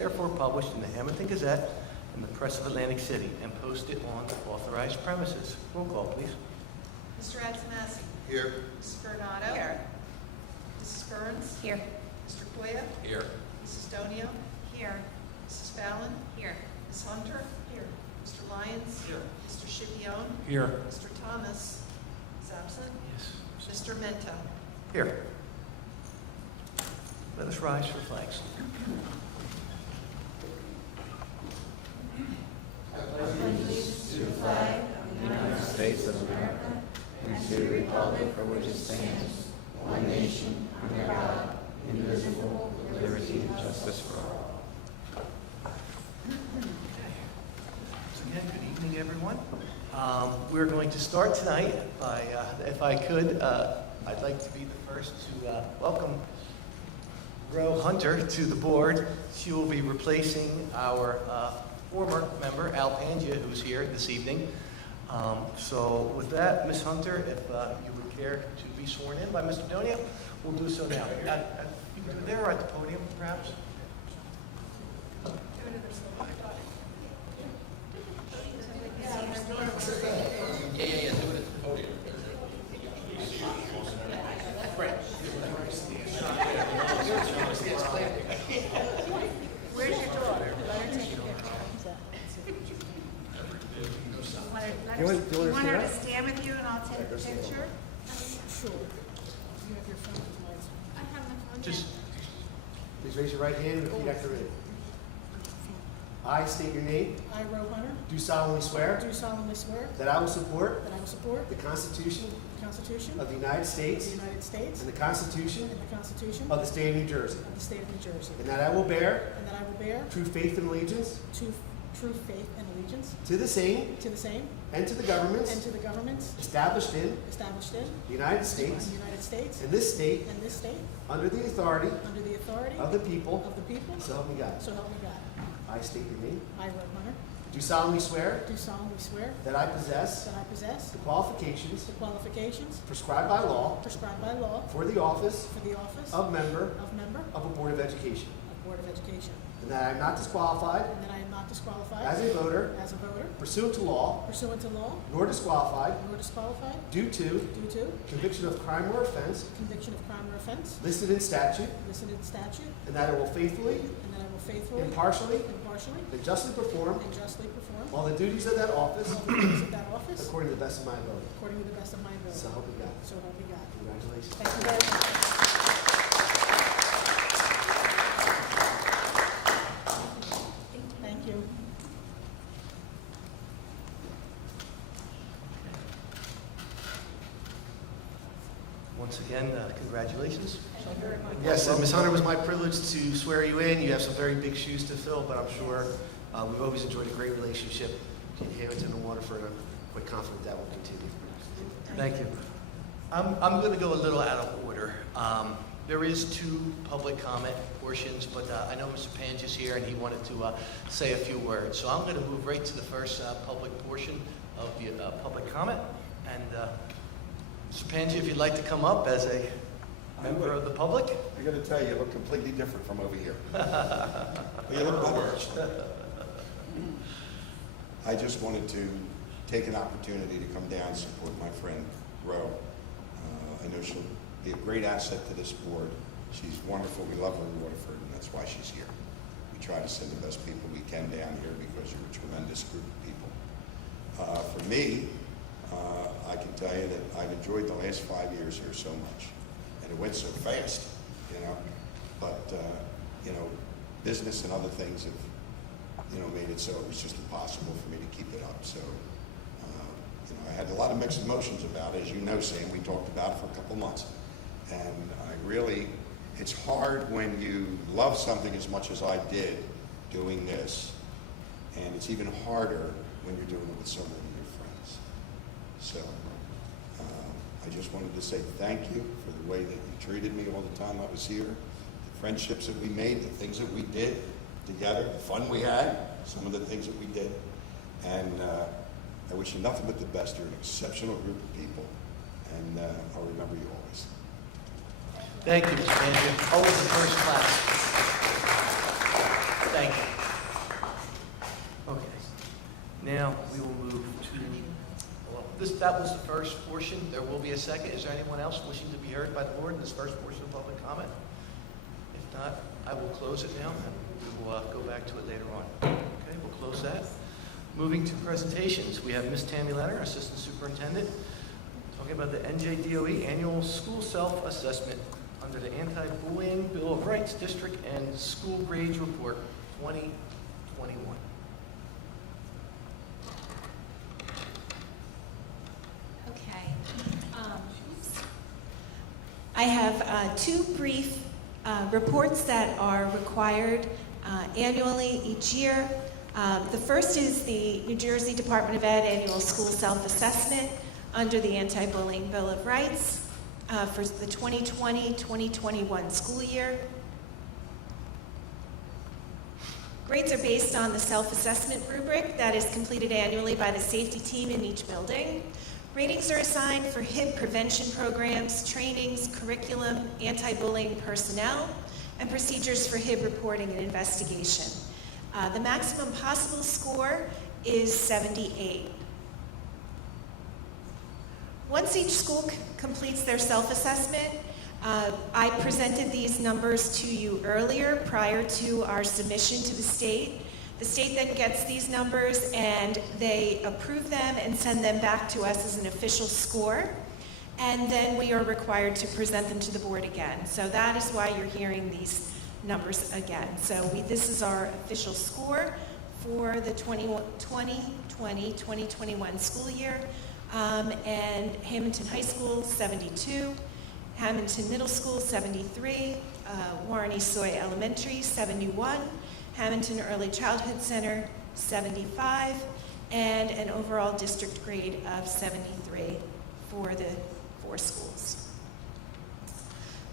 therefore published in the Hammonton Gazette and the Press of Atlantic City, and posted on authorized premises. Roll call, please. Mr. Antonassi. Here. Mrs. Bernardo. Here. Mrs. Burns. Here. Mr. Koya. Here. Mrs. Donio. Here. Mrs. Fallon. Here. Ms. Hunter. Here. Mr. Lyons. Here. Mr. Scipione. Here. Mr. Thomas is absent. Yes. Mr. Mento. Here. Let us rise for flags. States of America and to the republic for which it stands, one nation, under God, indivisible, with liberty and justice for all. So again, good evening, everyone. We're going to start tonight by, if I could, I'd like to be the first to welcome Ro Hunter to the board. She will be replacing our former member, Al Pangia, who's here this evening. So with that, Ms. Hunter, if you would care to be sworn in by Mr. Donio, we'll do so now. You can do it there or at the podium, perhaps? Where's your daughter? Let her take a picture. You want her to stand with you and I'll take the picture? Sure. You have your phone, Liza. I have my phone. Just, Please raise your right hand and repeat after me. I state your name, I, Ro Hunter, do solemnly swear do solemnly swear that I will support that I will support the Constitution the Constitution of the United of States the United States and the Constitution and the Constitution of the State of New Jersey, of the State of New Jersey, and that I will bear and that I will bear true faith and allegiance true faith and allegiance to the same to the same and to the and governments to the governments established in established in the United States the United States and this state and this state under the authority under the authority of the people, of the people, so help me God. so help me God. I state your name, I, Ro Hunter, do solemnly swear do solemnly swear that I possess that I possess the qualifications the qualifications prescribed by law prescribed by law for the office for the office of member of member of a Board of Education, of Board of Education, and that I am not disqualified and that I am not disqualified as a voter as a voter pursuant to law, pursuant to law, nor disqualified nor disqualified due to due to conviction of crime or offense conviction of crime or offense listed in statute, listed in statute, and that I will faithfully, and that I will faithfully, impartially, impartially, and justly perform and justly perform all the duties of that office all the duties of that office according to the best of my ability. according to the best of my ability. So help me God. So help me God. Congratulations. Thank you very much. Thank you. once again, congratulations. Thank you very much. Yes, and Ms. Hunter, it was my privilege to swear you in. You have some very big shoes to fill, but I'm sure we've always enjoyed a great relationship in Hammonton and Waterford. I'm quite confident that will continue. Thank you. I'm going to go a little out of order. There is two public comment portions, but I know Mr. Pange is here and he wanted to say a few words. So I'm going to move right to the first public portion of the public comment. And Mr. Pange, if you'd like to come up as a member of the public. I got to tell you, you look completely different from over here. You look better. I just wanted to take an opportunity to come down and support my friend, Ro. I know she'll be a great asset to this board. She's wonderful. We love her in Waterford, and that's why she's here. We try to send the best people we can down here because you're a tremendous group of people. For me, I can tell you that I've enjoyed the last 5 years here so much. And it went so fast, you know. But, you know, business and other things have, you know, made it so it was just impossible for me to keep it up. So, you know, I had a lot of mixed emotions about it. As you know, Sam, we talked about it for a couple months. And I really, it's hard when you love something as much as I did doing this. And it's even harder when you're doing it with so many of your friends. So, I just wanted to say thank you for the way that you treated me all the time I was here, the friendships that we made, the things that we did together, the fun we had, some of the things that we did. And I wish you nothing but the best. You're an exceptional group of people, and I'll remember you always. Thank you, Mr. Pange. Always a first class. Thank you. Now, we will move to, well, that was the first portion. There will be a second. Is there anyone else wishing to be heard by the board in this first portion of public comment? If not, I will close it now, and we will go back to it later on. Okay, we'll close that. Moving to presentations, we have Ms. Tammy Leonard, Assistant Superintendent, talking about the NJDOE Annual School Self-Assessment under the Anti-Bullying Bill of Rights District and School Grades Report 2021. Okay. I have two brief reports that are required annually each year. The first is the New Jersey Department of Ed Annual School Self-Assessment under the Anti-Bullying Bill of Rights for the 2020-2021 school year. Grades are based on the self-assessment rubric that is completed annually by the safety team in each building. Ratings are assigned for HIB prevention programs, trainings, curriculum, anti-bullying personnel, and procedures for HIB reporting and investigation. The maximum possible score is 78. Once each school completes their self-assessment, I presented these numbers to you earlier prior to our submission to the state. The state then gets these numbers and they approve them and send them back to us as an official score. And then we are required to present them to the board again. So that is why you're hearing these numbers again. So this is our official score for the 2020-2021 school year. And Hammonton High School, 72. Hammonton Middle School, 73. Warren East Soy Elementary, 71. Hammonton Early Childhood Center, 75. And an overall district grade of 73 for the 4 schools.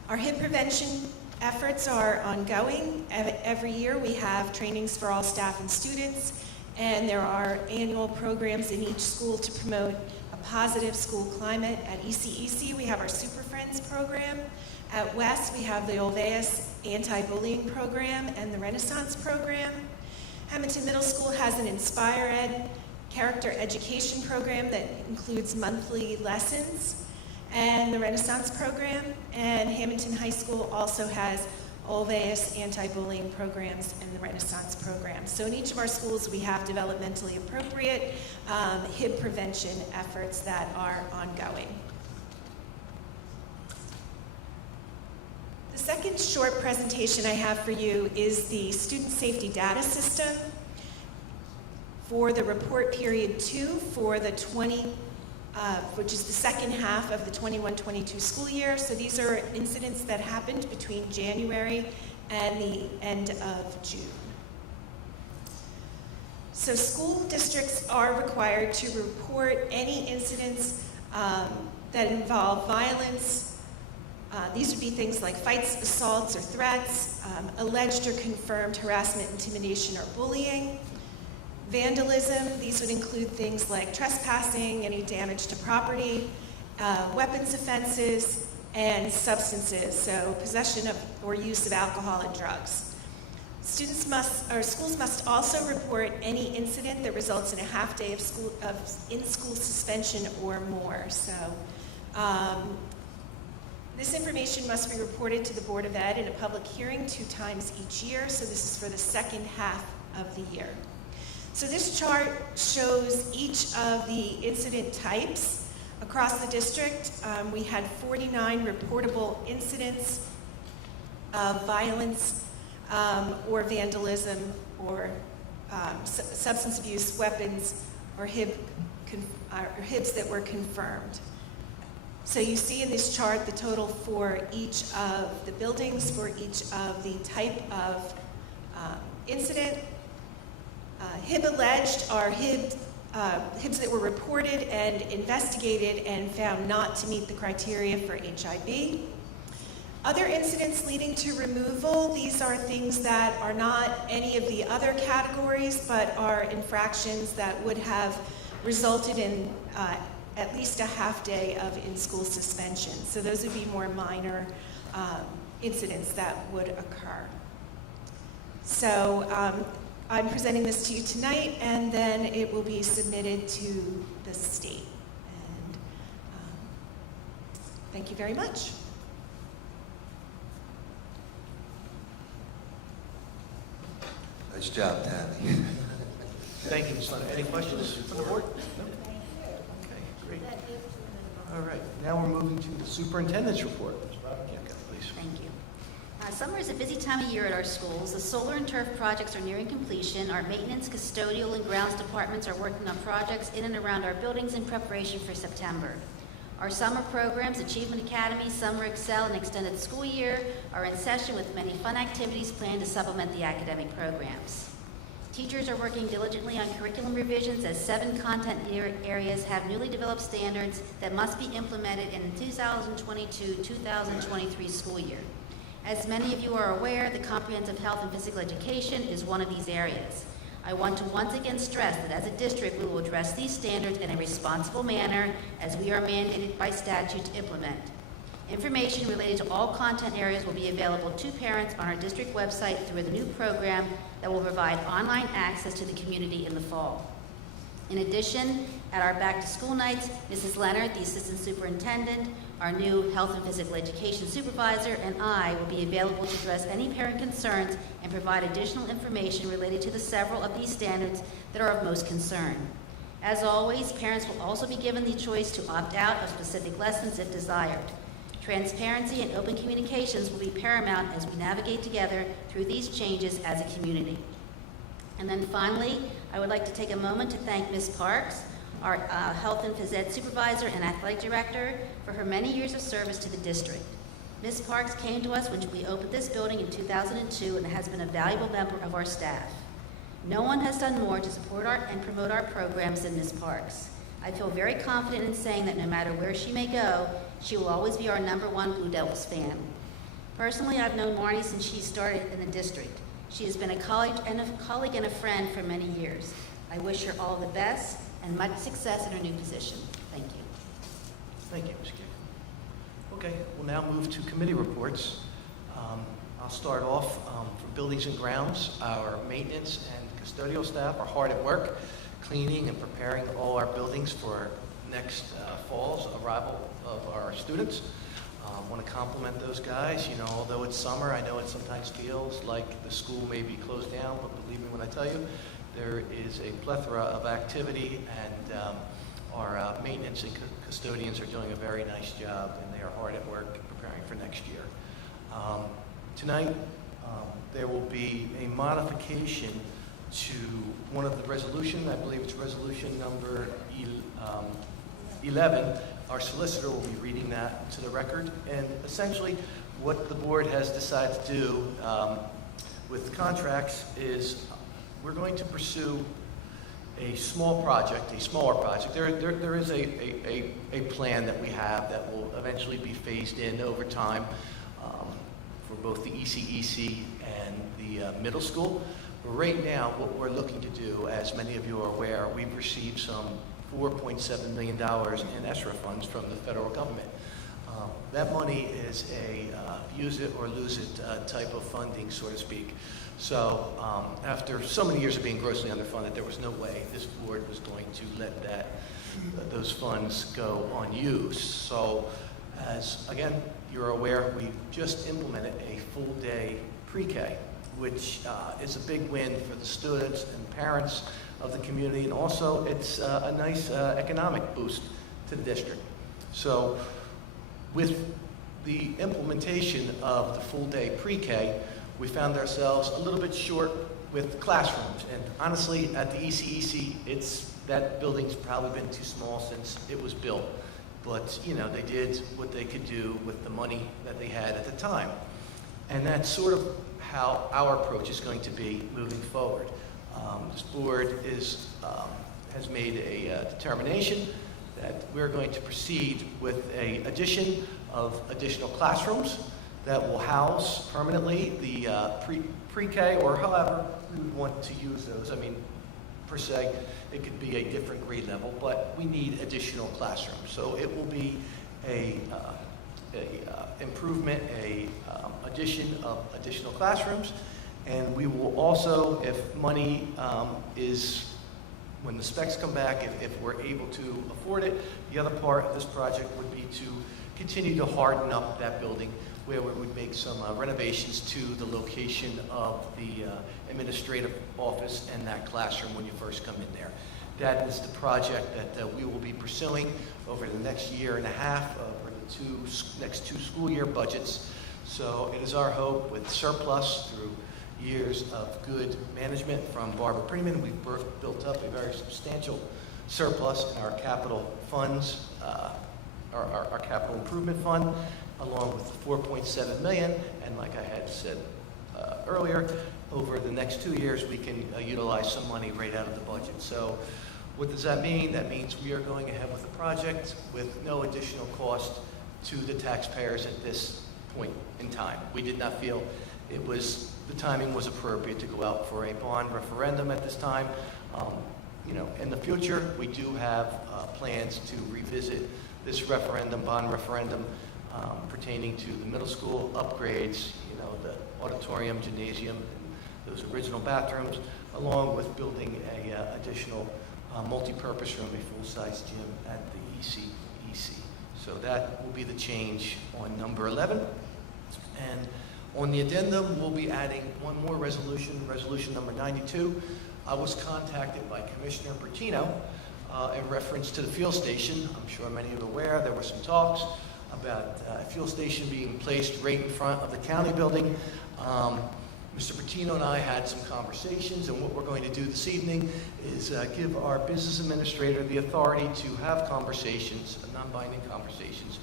Our HIB prevention efforts are ongoing. Every year we have trainings for all staff and students, and there are annual programs in each school to promote a positive school climate. At ECEC, we have our Super Friends program. At West, we have the Olveus anti-bullying program and the Renaissance program. Hammonton Middle School has an Inspire Ed character education program that includes monthly lessons and the Renaissance program. And Hammonton High School also has Olveus anti-bullying programs and the Renaissance program. So in each of our schools, we have developmentally appropriate HIB prevention efforts that are ongoing. The second short presentation I have for you is the Student Safety Data System for the report period 2 for the which is the second half of the 21-22 school year. So these are incidents that happened between January and the end of June. So school districts are required to report any incidents that involve violence. These would be things like fights, assaults, or threats, alleged or confirmed harassment, intimidation, or bullying. Vandalism, these would include things like trespassing, any damage to property, weapons offenses, and substances, so possession of or use of alcohol and drugs. Schools must also report any incident that results in a half day of in-school suspension or more. So this information must be reported to the Board of Ed in a public hearing 2 times each year, so this is for the second half of the year. So this chart shows each of the incident types across the district. We had 49 reportable incidents of violence or vandalism or substance abuse, weapons, or HIBs that were confirmed. So you see in this chart the total for each of the buildings, for each of the type of incident. HIB alleged are HIBs that were reported and investigated and found not to meet the criteria for HIB. Other incidents leading to removal, these are things that are not any of the other categories, but are infractions that would have resulted in at least a half day of in-school suspension. So those would be more minor incidents that would occur. So I'm presenting this to you tonight, and then it will be submitted to the state. And thank you very much. Nice job, Tammy. Thank you, Ms. Leonard. Any questions from the board? No? Okay, great. All right, now we're moving to the superintendent's report. Ms. Rodriguez, please. Thank you. Summer is a busy time of year at our schools. The solar and turf projects are nearing completion. Our maintenance, custodial, and grounds departments are working on projects in and around our buildings in preparation for September. Our summer programs, Achievement Academy, Summer Excel, and Extended School Year, are in session with many fun activities planned to supplement the academic programs. Teachers are working diligently on curriculum revisions as 7 content areas have newly developed standards that must be implemented in the 2022-2023 school year. As many of you are aware, the comprehensive health and physical education is one of these areas. I want to once again stress that as a district, we will address these standards in a responsible manner as we are mandated by statute to implement. Information related to all content areas will be available to parents on our district website through the new program that will provide online access to the community in the fall. In addition, at our back-to-school nights, Mrs. Leonard, the assistant superintendent, our new health and physical education supervisor, and I will be available to address any parent concerns and provide additional information related to the several of these standards that are of most concern. As always, parents will also be given the choice to opt out of specific lessons if desired. Transparency and open communications will be paramount as we navigate together through these changes as a community. And then finally, I would like to take a moment to thank Ms. Parks, our health and phys ed supervisor and athletic director, for her many years of service to the district. Ms. Parks came to us when we opened this building in 2002 and has been a valuable member of our staff. No one has done more to support and promote our programs than Ms. Parks. I feel very confident in saying that no matter where she may go, she will always be our #1 Blue Devils fan. Personally, I've known Marnie since she started in the district. She has been a colleague and a friend for many years. I wish her all the best and much success in her new position. Thank you. Thank you, Ms. King. Okay, we'll now move to committee reports. I'll start off for buildings and grounds. Our maintenance and custodial staff are hard at work cleaning and preparing all our buildings for next fall's arrival of our students. I want to compliment those guys. You know, although it's summer, I know it sometimes feels like the school may be closed down, but believe me when I tell you, there is a plethora of activity, and our maintenance and custodians are doing a very nice job, and they are hard at work preparing for next year. Tonight, there will be a modification to one of the resolution. I believe it's resolution number 11. Our solicitor will be reading that to the record, and essentially what the board has decided to do with contracts is we're going to pursue a smaller project. There is a plan that we have that will eventually be phased in over time for both the ECEC and the middle school. But right now, what we're looking to do, as many of you are aware, we've received some $4.7 million in ESSER funds from the federal government. That money is a use it or lose it type of funding, so to speak. So after so many years of being grossly underfunded, there was no way this board was going to let those funds go unused. So as, again, you're aware, we just implemented a full-day pre-K, which is a big win for the students and parents of the community, and also it's a nice economic boost to the district. So with the implementation of the full-day pre-K, we found ourselves a little bit short with classrooms. And honestly, at the ECEC, that building's probably been too small since it was built. But, you know, they did what they could do with the money that they had at the time. And that's sort of how our approach is going to be moving forward. This board has made a determination that we're going to proceed with an addition of additional classrooms that will house permanently the pre-K, or however we would want to use those. I mean, per se, it could be a different grade level, but we need additional classrooms. So it will be a improvement, addition of additional classrooms, And we will also, if money is, when the specs come back, if we're able to afford it, the other part of this project would be to continue to harden up that building, where we would make some renovations to the location of the administrative office and that classroom when you first come in there. That is the project that we will be pursuing over the next year and a half, over the next two school year budgets. So it is our hope, with surplus through years of good management from Barbara Freeman, we've built up a very substantial surplus in our capital funds, our capital improvement fund, along with the $4.7 million. And like I had said earlier, over the next 2 years, we can utilize some money right out of the budget. So what does that mean? That means we are going ahead with the project with no additional cost to the taxpayers at this point in time. We did not feel the timing was appropriate to go out for a bond referendum at this time. In the future, we do have plans to revisit this bond referendum pertaining to the middle school upgrades, the auditorium, gymnasium, and those original bathrooms, along with building a additional multi-purpose room, a full-size gym at the EC. So that will be the change on number 11. And on the addendum, we'll be adding one more resolution, resolution number 92. I was contacted by Commissioner Bertino in reference to the fuel station. I'm sure many of you are aware there were some talks about a fuel station being placed right in front of the county building. Mr. Bertino and I had some conversations, and what we're going to do this evening is give our business administrator the authority to have conversations, non-binding conversations,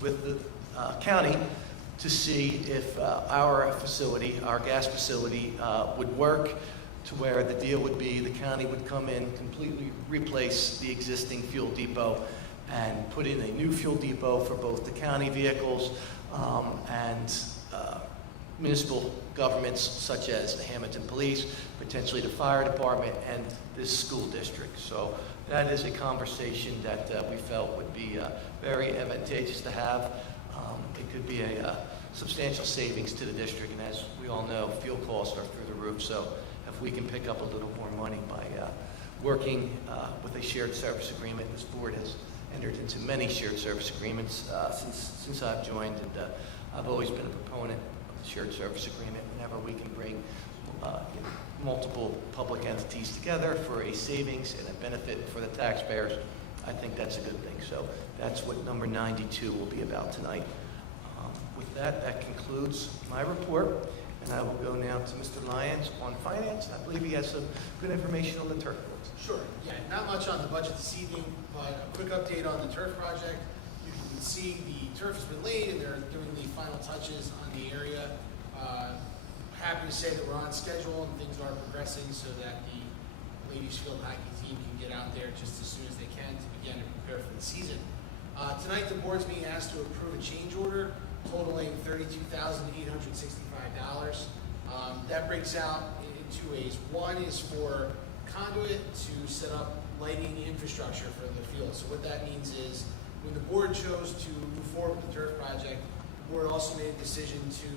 with the county to see if our facility, our gas facility, would work, to where the deal would be the county would come in, completely replace the existing fuel depot and put in a new fuel depot for both the county vehicles and municipal governments such as the Hammonton Police, potentially the fire department, and this school district. So that is a conversation that we felt would be very advantageous to have. It could be a substantial savings to the district, and as we all know, fuel costs are through the roof. So if we can pick up a little more money by working with a shared service agreement, this board has entered into many shared service agreements since I've joined, and I've always been a proponent of the shared service agreement. Whenever we can bring multiple public entities together for a savings and a benefit for the taxpayers, I think that's a good thing. So that's what number 92 will be about tonight. With that, that concludes my report, and I will go now to Mr. Lyons on finance. I believe he has some good information on the turf courts. Sure, yeah, not much on the budget this evening, but a quick update on the turf project. You can see the turf has been laid and they're doing the final touches on the area. Happy to say that we're on schedule and things are progressing so that the ladies field hockey team can get out there just as soon as they can to begin to prepare for the season. Tonight the board's being asked to approve a change order totaling $32,865. That breaks out in two ways. One is for conduit to set up lighting infrastructure for the field. So what that means is when the board chose to move forward with the turf project, the board also made a decision to,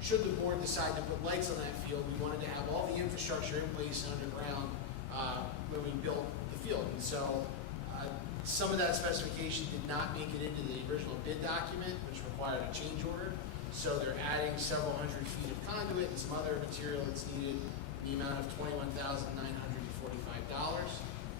should the board decide to put lights on that field, we wanted to have all the infrastructure in place and underground when we built the field. And so some of that specification did not make it into the original bid document, which required a change order. So they're adding several hundred feet of conduit and some other material that's needed in the amount of $21,945.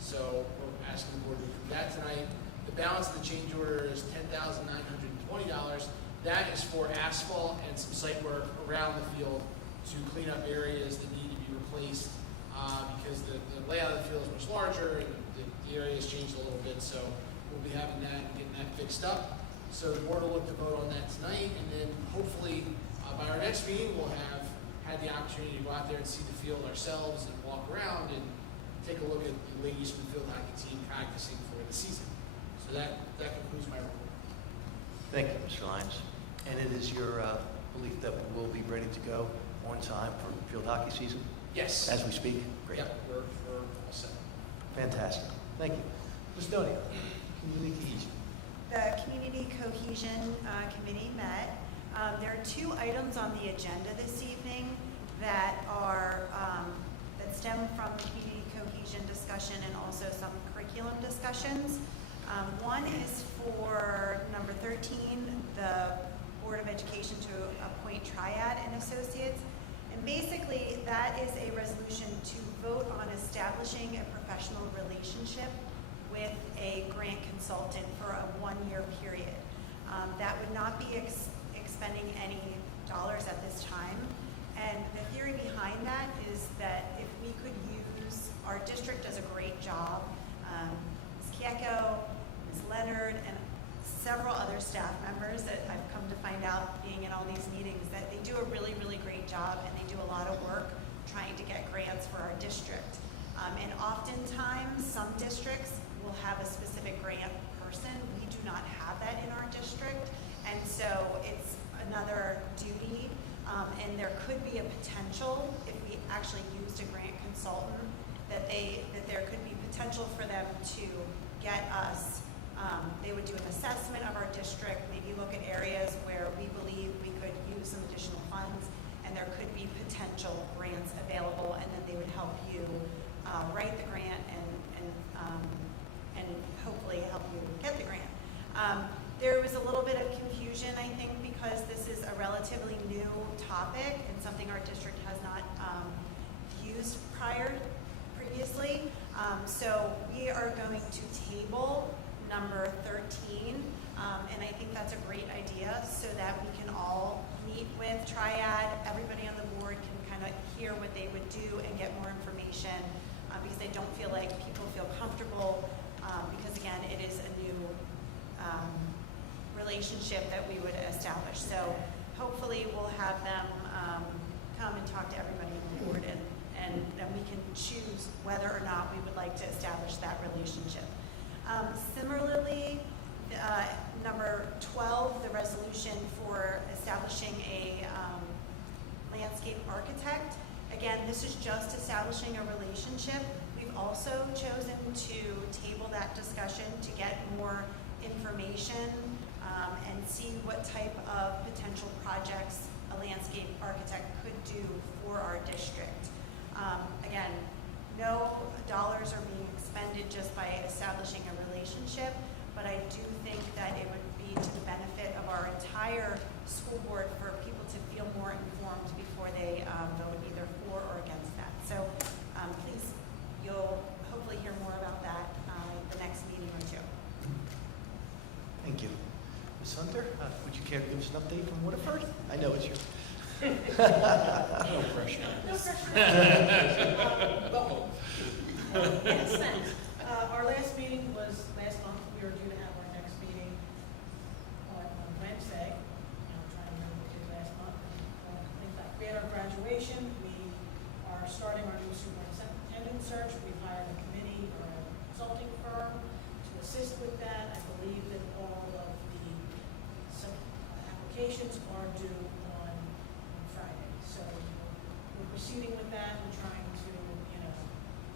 So we're asking the board to approve that tonight. The balance of the change order is $10,920. That is for asphalt and some site work around the field to clean up areas that need to be replaced because the layout of the field is much larger and the area has changed a little bit. So we'll be having that and getting that fixed up. So the board will look to vote on that tonight, and then hopefully by our next meeting we'll have had the opportunity to go out there and see the field ourselves and walk around and take a look at the ladies from the field hockey team practicing for the season. So that concludes my report. Thank you, Mr. Lyons. And it is your belief that we'll be ready to go on time for field hockey season? Yes. As we speak? Great. Yep, we're all set. Fantastic. Thank you. Ms. Donia, community cohesion. The Community Cohesion Committee met. There are two items on the agenda this evening. that are, that stem from the community cohesion discussion and also some curriculum discussions. One is for number 13, the Board of Education to appoint Triad and Associates. And basically, that is a resolution to vote on establishing a professional relationship with a grant consultant for a one-year period. That would not be expending any dollars at this time. And the theory behind that is that if we could use, our district does a great job. Ms. Kieko, Ms. Leonard, and several other staff members that I've come to find out being in all these meetings, that they do a really, really great job, and they do a lot of work trying to get grants for our district. And oftentimes, some districts will have a specific grant person. We do not have that in our district, and so it's another duty, and there could be a potential, if we actually used a grant consultant, that there could be potential for them to get us, they would do an assessment of our district, maybe look at areas where we believe we could use some additional funds, and there could be potential grants available, and then they would help you write the grant and hopefully help you get the grant. There was a little bit of confusion, I think, because this is a relatively new topic and something our district has not used previously. So we are going to table number 13, and I think that's a great idea so that we can all meet with Triad. Everybody on the board can kind of hear what they would do and get more information because they don't feel like people feel comfortable because, again, it is a new relationship that we would establish. So hopefully we'll have them come and talk to everybody on the board, and then we can choose whether or not we would like to establish that relationship. Similarly, number 12, the resolution for establishing a landscape architect. Again, this is just establishing a relationship. We've also chosen to table that discussion to get more information and see what type of potential projects a landscape architect could do for our district. Again, no dollars are being expended just by establishing a relationship, but I do think that it would be to the benefit of our entire school board for people to feel more informed before they vote either for or against that. So please, you'll hopefully hear more about that the next meeting or two. Thank you. Ms. Hunter, would you care to give us an update from Waterford? I know it's you. No pressure. No pressure. Yes, thanks. Our last meeting was last month. We were due to have our next meeting on Wednesday. I'm trying to remember what we did last month. In fact, we had our graduation. We are starting our new superintendent search. We've hired a committee or a consulting firm to assist with that. I believe that all of the applications are due on Friday. So we're proceeding with that and trying to,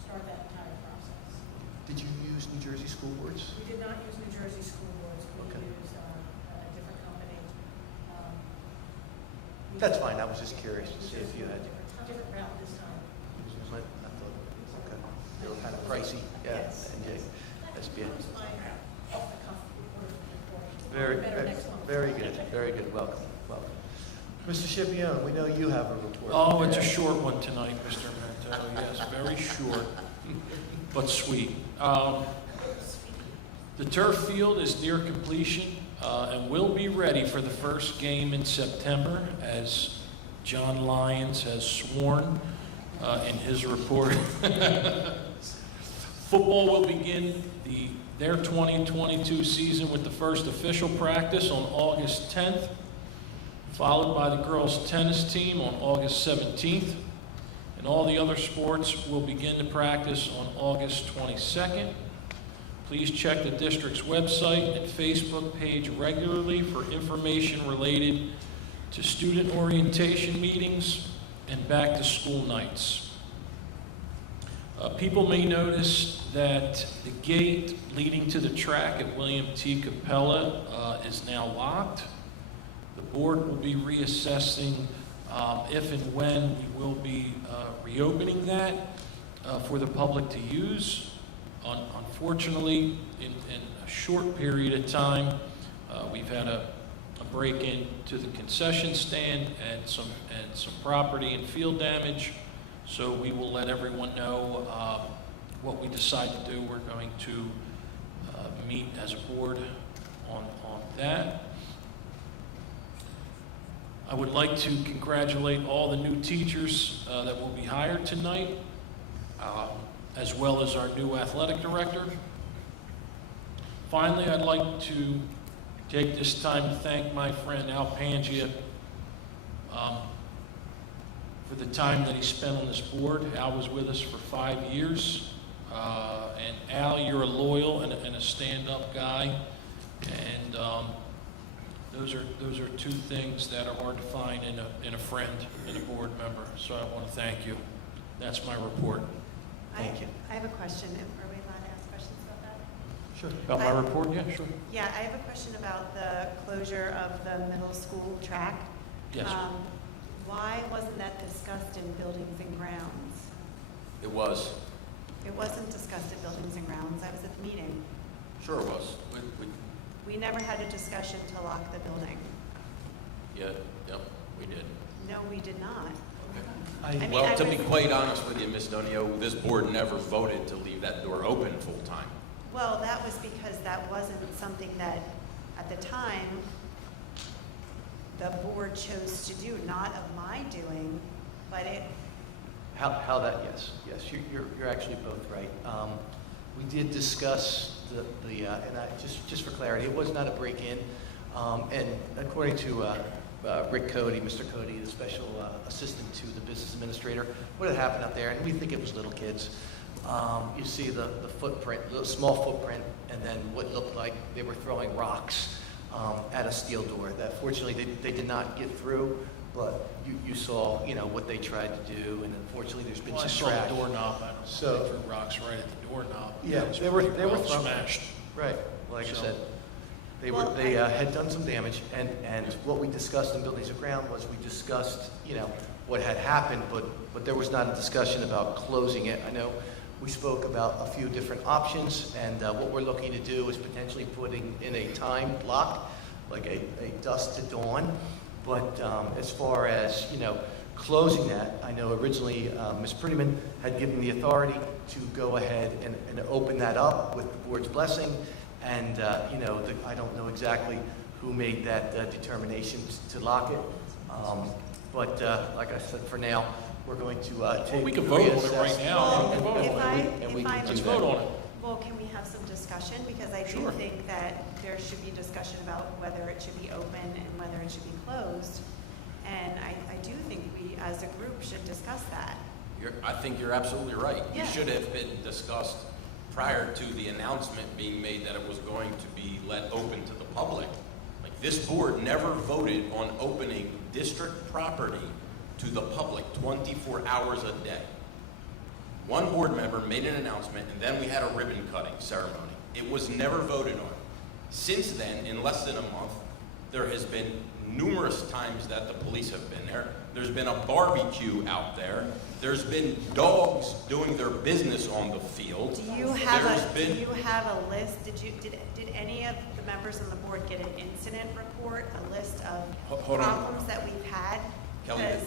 start that entire process. Did you use New Jersey school boards? We did not use New Jersey school boards. We Okay. used a different company. That's fine. I was just curious to see if you had. A different route this time. Okay. They were kind of pricey. Yeah. Yes. And SBA. That was my off-the-cuff report. Very, Better very, next month. very good. Very good. Welcome. Welcome. Mr. Scipione, we know you have a report. Oh, it's a short one tonight, Mr. Mantello. Yes, very short, but sweet. The turf field is near completion and will be ready for the first game in September, as John Lyons has sworn in his report. Football will begin their 2022 season with the first official practice on August 10th, followed by the girls' tennis team on August 17th, and all the other sports will begin to practice on August 22nd. Please check the district's website and Facebook page regularly for information related to student orientation meetings and back-to-school nights. People may notice that the gate leading to the track at William T. Capella is now locked. The board will be reassessing if and when we will be reopening that for the public to use. Unfortunately, in a short period of time, we've had a break-in to the concession stand and some property and field damage. So we will let everyone know what we decide to do. We're going to meet as a board on that. I would like to congratulate all the new teachers that will be hired tonight, as well as our new athletic director. Finally, I'd like to take this time to thank my friend Al Pangia for the time that he spent on this board. Al was with us for 5 years. And Al, you're a loyal and a stand-up guy. And those are two things that are hard to find in a friend, in a board member. So I want to thank you. That's my report. Thank you. I have a question. Are we allowed to ask questions about that? Sure. About my report? Yeah, sure. Yeah, I have a question about the closure of the middle school track. Yes. Why wasn't that discussed in buildings and grounds? It was. It wasn't discussed at buildings and grounds. I was at the meeting. Sure it was. We never had a discussion to lock the building. Yep, we did. No, we did not. I- mean, Well, I to be was- quite honest with you, Ms. Donio, this board never voted to leave that door open full-time. Well, that was because that wasn't something that, at the time, the board chose to do, not of my doing, but it, How that, yes, you're actually both right. We did discuss and just for clarity, it was not a break-in. And according to Rick Cody, Mr. Cody, the special assistant to the business administrator, what had happened out there, and we think it was little kids. You see the footprint, the small footprint, and then what looked like they were throwing rocks at a steel door. That fortunately they did not get through, but you saw what they tried to do, and unfortunately there's been Well, I some saw trash. the doorknob. I don't know. So- They threw rocks right at the doorknob. Yeah, It was they were pretty well thrown- smashed. Right, like I So- said, they Well, had done some damage, and what we discussed in buildings and ground was we discussed, what had happened, but there was not a discussion about closing it. I know we spoke about a few different options, and what we're looking to do is potentially putting in a time lock, like a dusk to dawn. But as far as, closing that, I know originally Ms. Prettyman had given the authority to go ahead and open that up with the board's blessing. And, I don't know exactly who made that determination to lock it. But like I said, for now, we're going to take. Well, we can vote on it reassess. right now. We can vote on If it. I, And we if can I, do Let's that. vote on it. well, can we have some discussion? Because I do Sure. think that there should be discussion about whether it should be open and whether it should be closed. And I do think we, as a group, should discuss that. I think you're absolutely right. Yeah. You should have been discussed prior to the announcement being made that it was going to be let open to the public. Like, this board never voted on opening district property to the public 24 hours a day. One board member made an announcement, and then we had a ribbon cutting ceremony. It was never voted on. Since then, in less than a month, there has been numerous times that the police have been there. There's been a barbecue out there. There's been dogs doing their business on the field. Do you have There's a, been- do you have a list? Did any of the members on the board get an incident report, a list of Hold on. problems that we've had? Kelly. Because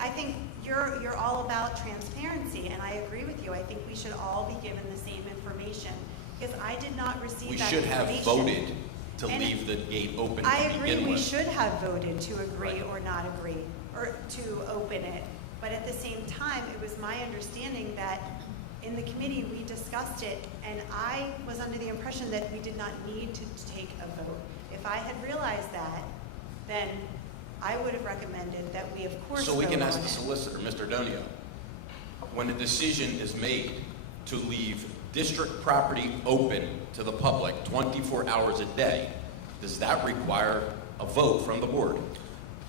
I think you're all about transparency, and I agree with you. I think we should all be given the same information, because I did not receive We that should have information. voted to And leave the gate open I to agree, begin we with. should have voted to agree Right. or not agree, or to open it. But at the same time, it was my understanding that in the committee, we discussed it, and I was under the impression that we did not need to take a vote. If I had realized that, then I would have recommended that we, of course, So we can vote ask on the it. solicitor, Mr. Donio, when a decision is made to leave district property open to the public 24 hours a day, does that require a vote from the board?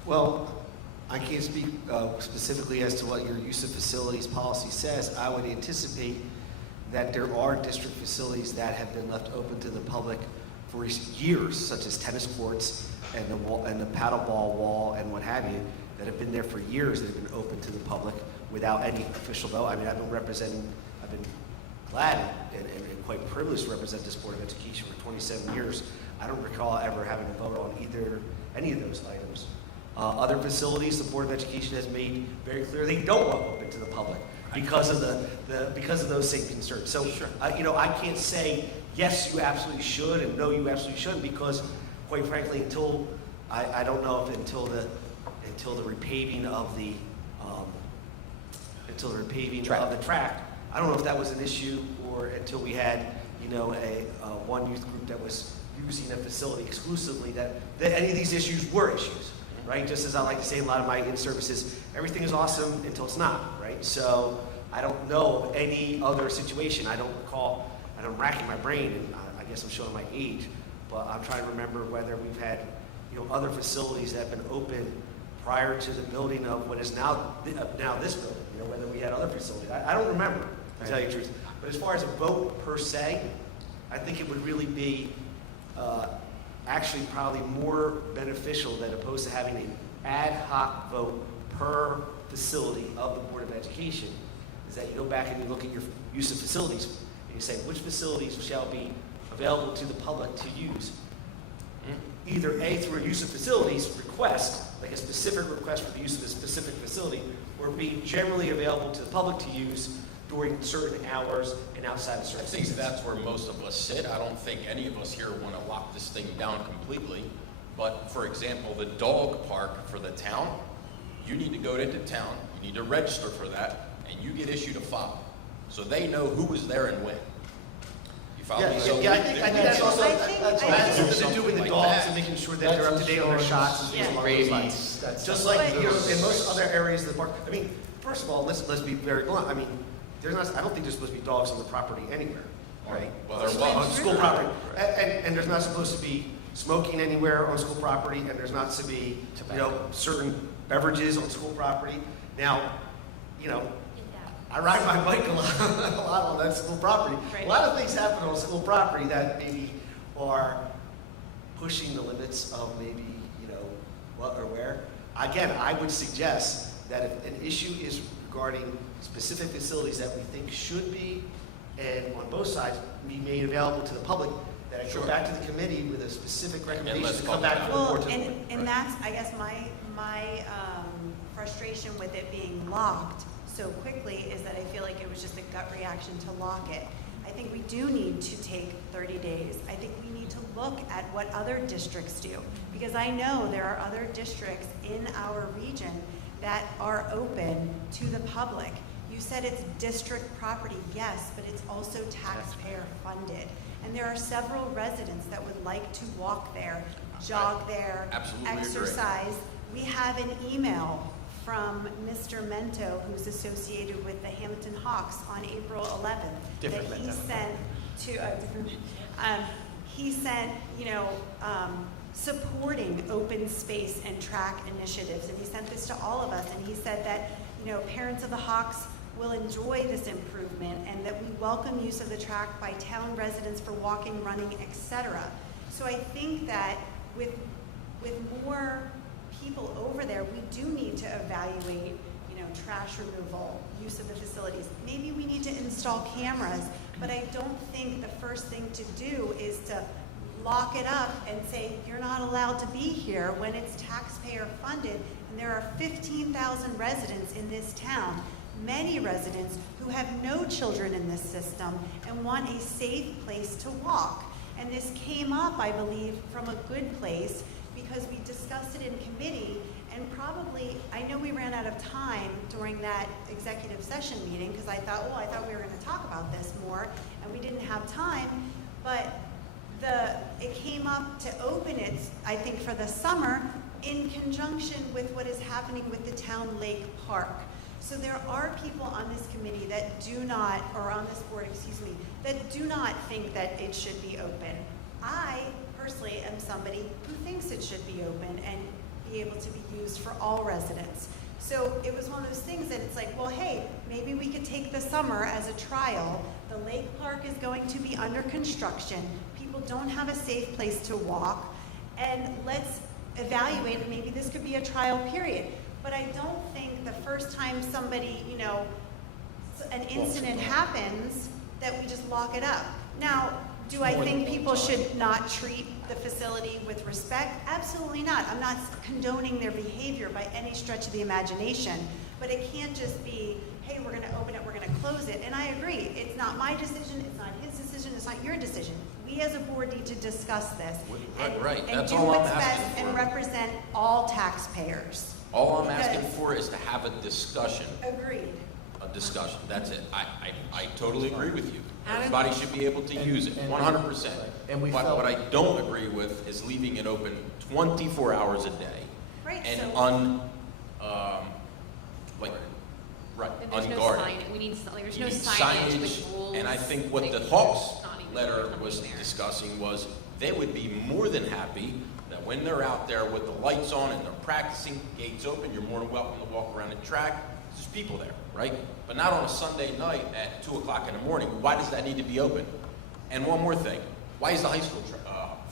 Well, I can't speak specifically as to what your use of facilities policy says. I would anticipate that there are district facilities that have been left open to the public for years, such as tennis courts and the paddle ball wall and what have you. that have been there for years that have been open to the public without any official vote. I mean, I've been glad and quite privileged to represent this Board of Education for 27 years. I don't recall ever having a vote on any of those items. Other facilities, the Board of Education has made very clear they don't want open to the public because of because of those same concerns. So, I can't say yes, you absolutely should, and no, you absolutely shouldn't, because, quite frankly, I don't know if until the repaving of the track, I don't know if that was an issue, or until we had one youth group that was using a facility exclusively, that any of these issues were issues, right? Just as I like to say in a lot of my in-services, everything is awesome until it's not, right? So I don't know of any other situation. I don't recall, and I'm racking my brain, and I guess I'm showing my age, but I'm trying to remember whether we've had other facilities that have been open prior to the building of what is now this building, whether we had other facilities. I don't remember, to tell you the truth. But as far as a vote per se, I think it would really be actually probably more beneficial than opposed to having an ad hoc vote per facility of the Board of Education, is that you go back and you look at your use of facilities and you say, which facilities shall be available to the public to use? Either A, through a use of facilities request, like a specific request for the use of a specific facility, or B, generally available to the public to use during certain hours and outside of certain I think seasons. that's where most of us sit. I don't think any of us here want to lock this thing down completely. But for example, the dog park for the town, you need to go into town, you need to register for that, and you get issued a fob. So they know who was there and when. You follow me? So I think that's also, I think- that's I has think- something to do with the Like dogs that. and making sure that they're up to date on their shots and things Yeah. along those lines. Rabies, that's Just something. like, in most other areas of the park. I mean, first of all, let's be very blunt. I mean, I don't think there's supposed to be dogs on the property anywhere, right? Well, there On was. school property. And there's not supposed to be smoking anywhere on school property, and there's not to be, certain beverages on school property. Now, I ride my bike a lot on that school property. Right. A lot of things happen on school property that maybe are pushing the limits of maybe, what or where. Again, I would suggest that if an issue is regarding specific facilities that we think should be, and on both sides, be made available to the public, that I go Sure. back to the committee with a specific recommendation let's to come talk back about to the Well, board. to- and that's, I guess, my frustration with it being locked so quickly is that I feel like it was just a gut reaction to lock it. I think we do need to take 30 days. I think we need to look at what other districts do, because I know there are other districts in our region that are open to the public. You said it's district property, yes, but it's also taxpayer funded. And there are several residents that would like to walk there, jog there, absolutely agree. exercise. We have an email from Mr. Mento, who's associated with the Hammonton Hawks, on April 11th. Different that he Mento. sent to, he sent, supporting open space and track initiatives. And he sent this to all of us, and he said that, parents of the Hawks will enjoy this improvement, and that we welcome use of the track by town residents for walking, running, etc. So I think that with more people over there, we do need to evaluate, trash removal, use of the facilities. Maybe we need to install cameras, but I don't think the first thing to do is to lock it up and say, you're not allowed to be here when it's taxpayer funded. And there are 15,000 residents in this town, many residents who have no children in this system and want a safe place to walk. And this came up, I believe, from a good place, because we discussed it in committee, and probably, I know we ran out of time during that executive session meeting, because I thought we were going to talk about this more, and we didn't have time, but it came up to open it, I think, for the summer, in conjunction with what is happening with the town lake park. So there are people on this committee that do not, or on this board, excuse me, that do not think that it should be open. I personally am somebody who thinks it should be open and be able to be used for all residents. So it was one of those things that it's like, well, hey, maybe we could take the summer as a trial. The lake park is going to be under construction. People don't have a safe place to walk. And let's evaluate, and maybe this could be a trial period. but I don't think the first time somebody, an incident happens, that we just lock it up. Now, do I think people should not treat the facility with respect? Absolutely not. I'm not condoning their behavior by any stretch of the imagination, but it can't just be, hey, we're gonna open it, we're gonna close it. And I agree, it's not my decision, it's not his decision, it's not your decision. We as a board need to discuss this. Right, and that's do all I'm what's best asking and for. represent all taxpayers. All I'm asking Because- for is to have a discussion. Agreed. A discussion, that's it. I totally agree with you. How did- Everybody should be able to use it, 100%. And we But felt- what I don't agree with is leaving it open 24 hours a day. Right, And so- And there's no unguarded. sign, we need, there's You no need signage with rules. And I think what the that Hawks not even letter coming was there. discussing was they would be more than happy that when they're out there with the lights on and they're practicing, gates open, you're more than welcome to walk around the track. There's people there, right? But not on a Sunday night at 2 o'clock in the morning. Why does that need to be open? And one more thing, why is the high school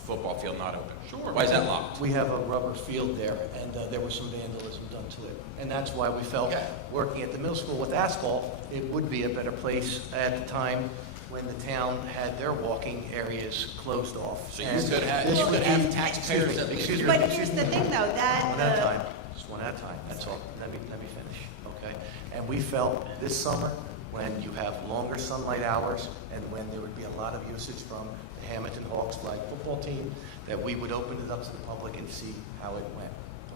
football field not open? Sure. Why is that locked? We have a rubber field there, and there was some vandalism done to it. And that's why we felt, Okay. working at the middle school with asphalt, it would be a better place at the time when the town had their walking areas closed off. So you And could have, this you would could have be- taxpayers that excuse me, live But here. here's the thing, though, that. One at a time, just one at a time, that's all. Let me finish, okay? And we felt this summer, when you have longer sunlight hours and when there would be a lot of usage from the Hammonton Hawks flag football team, that we would open it up to the public and see how it went,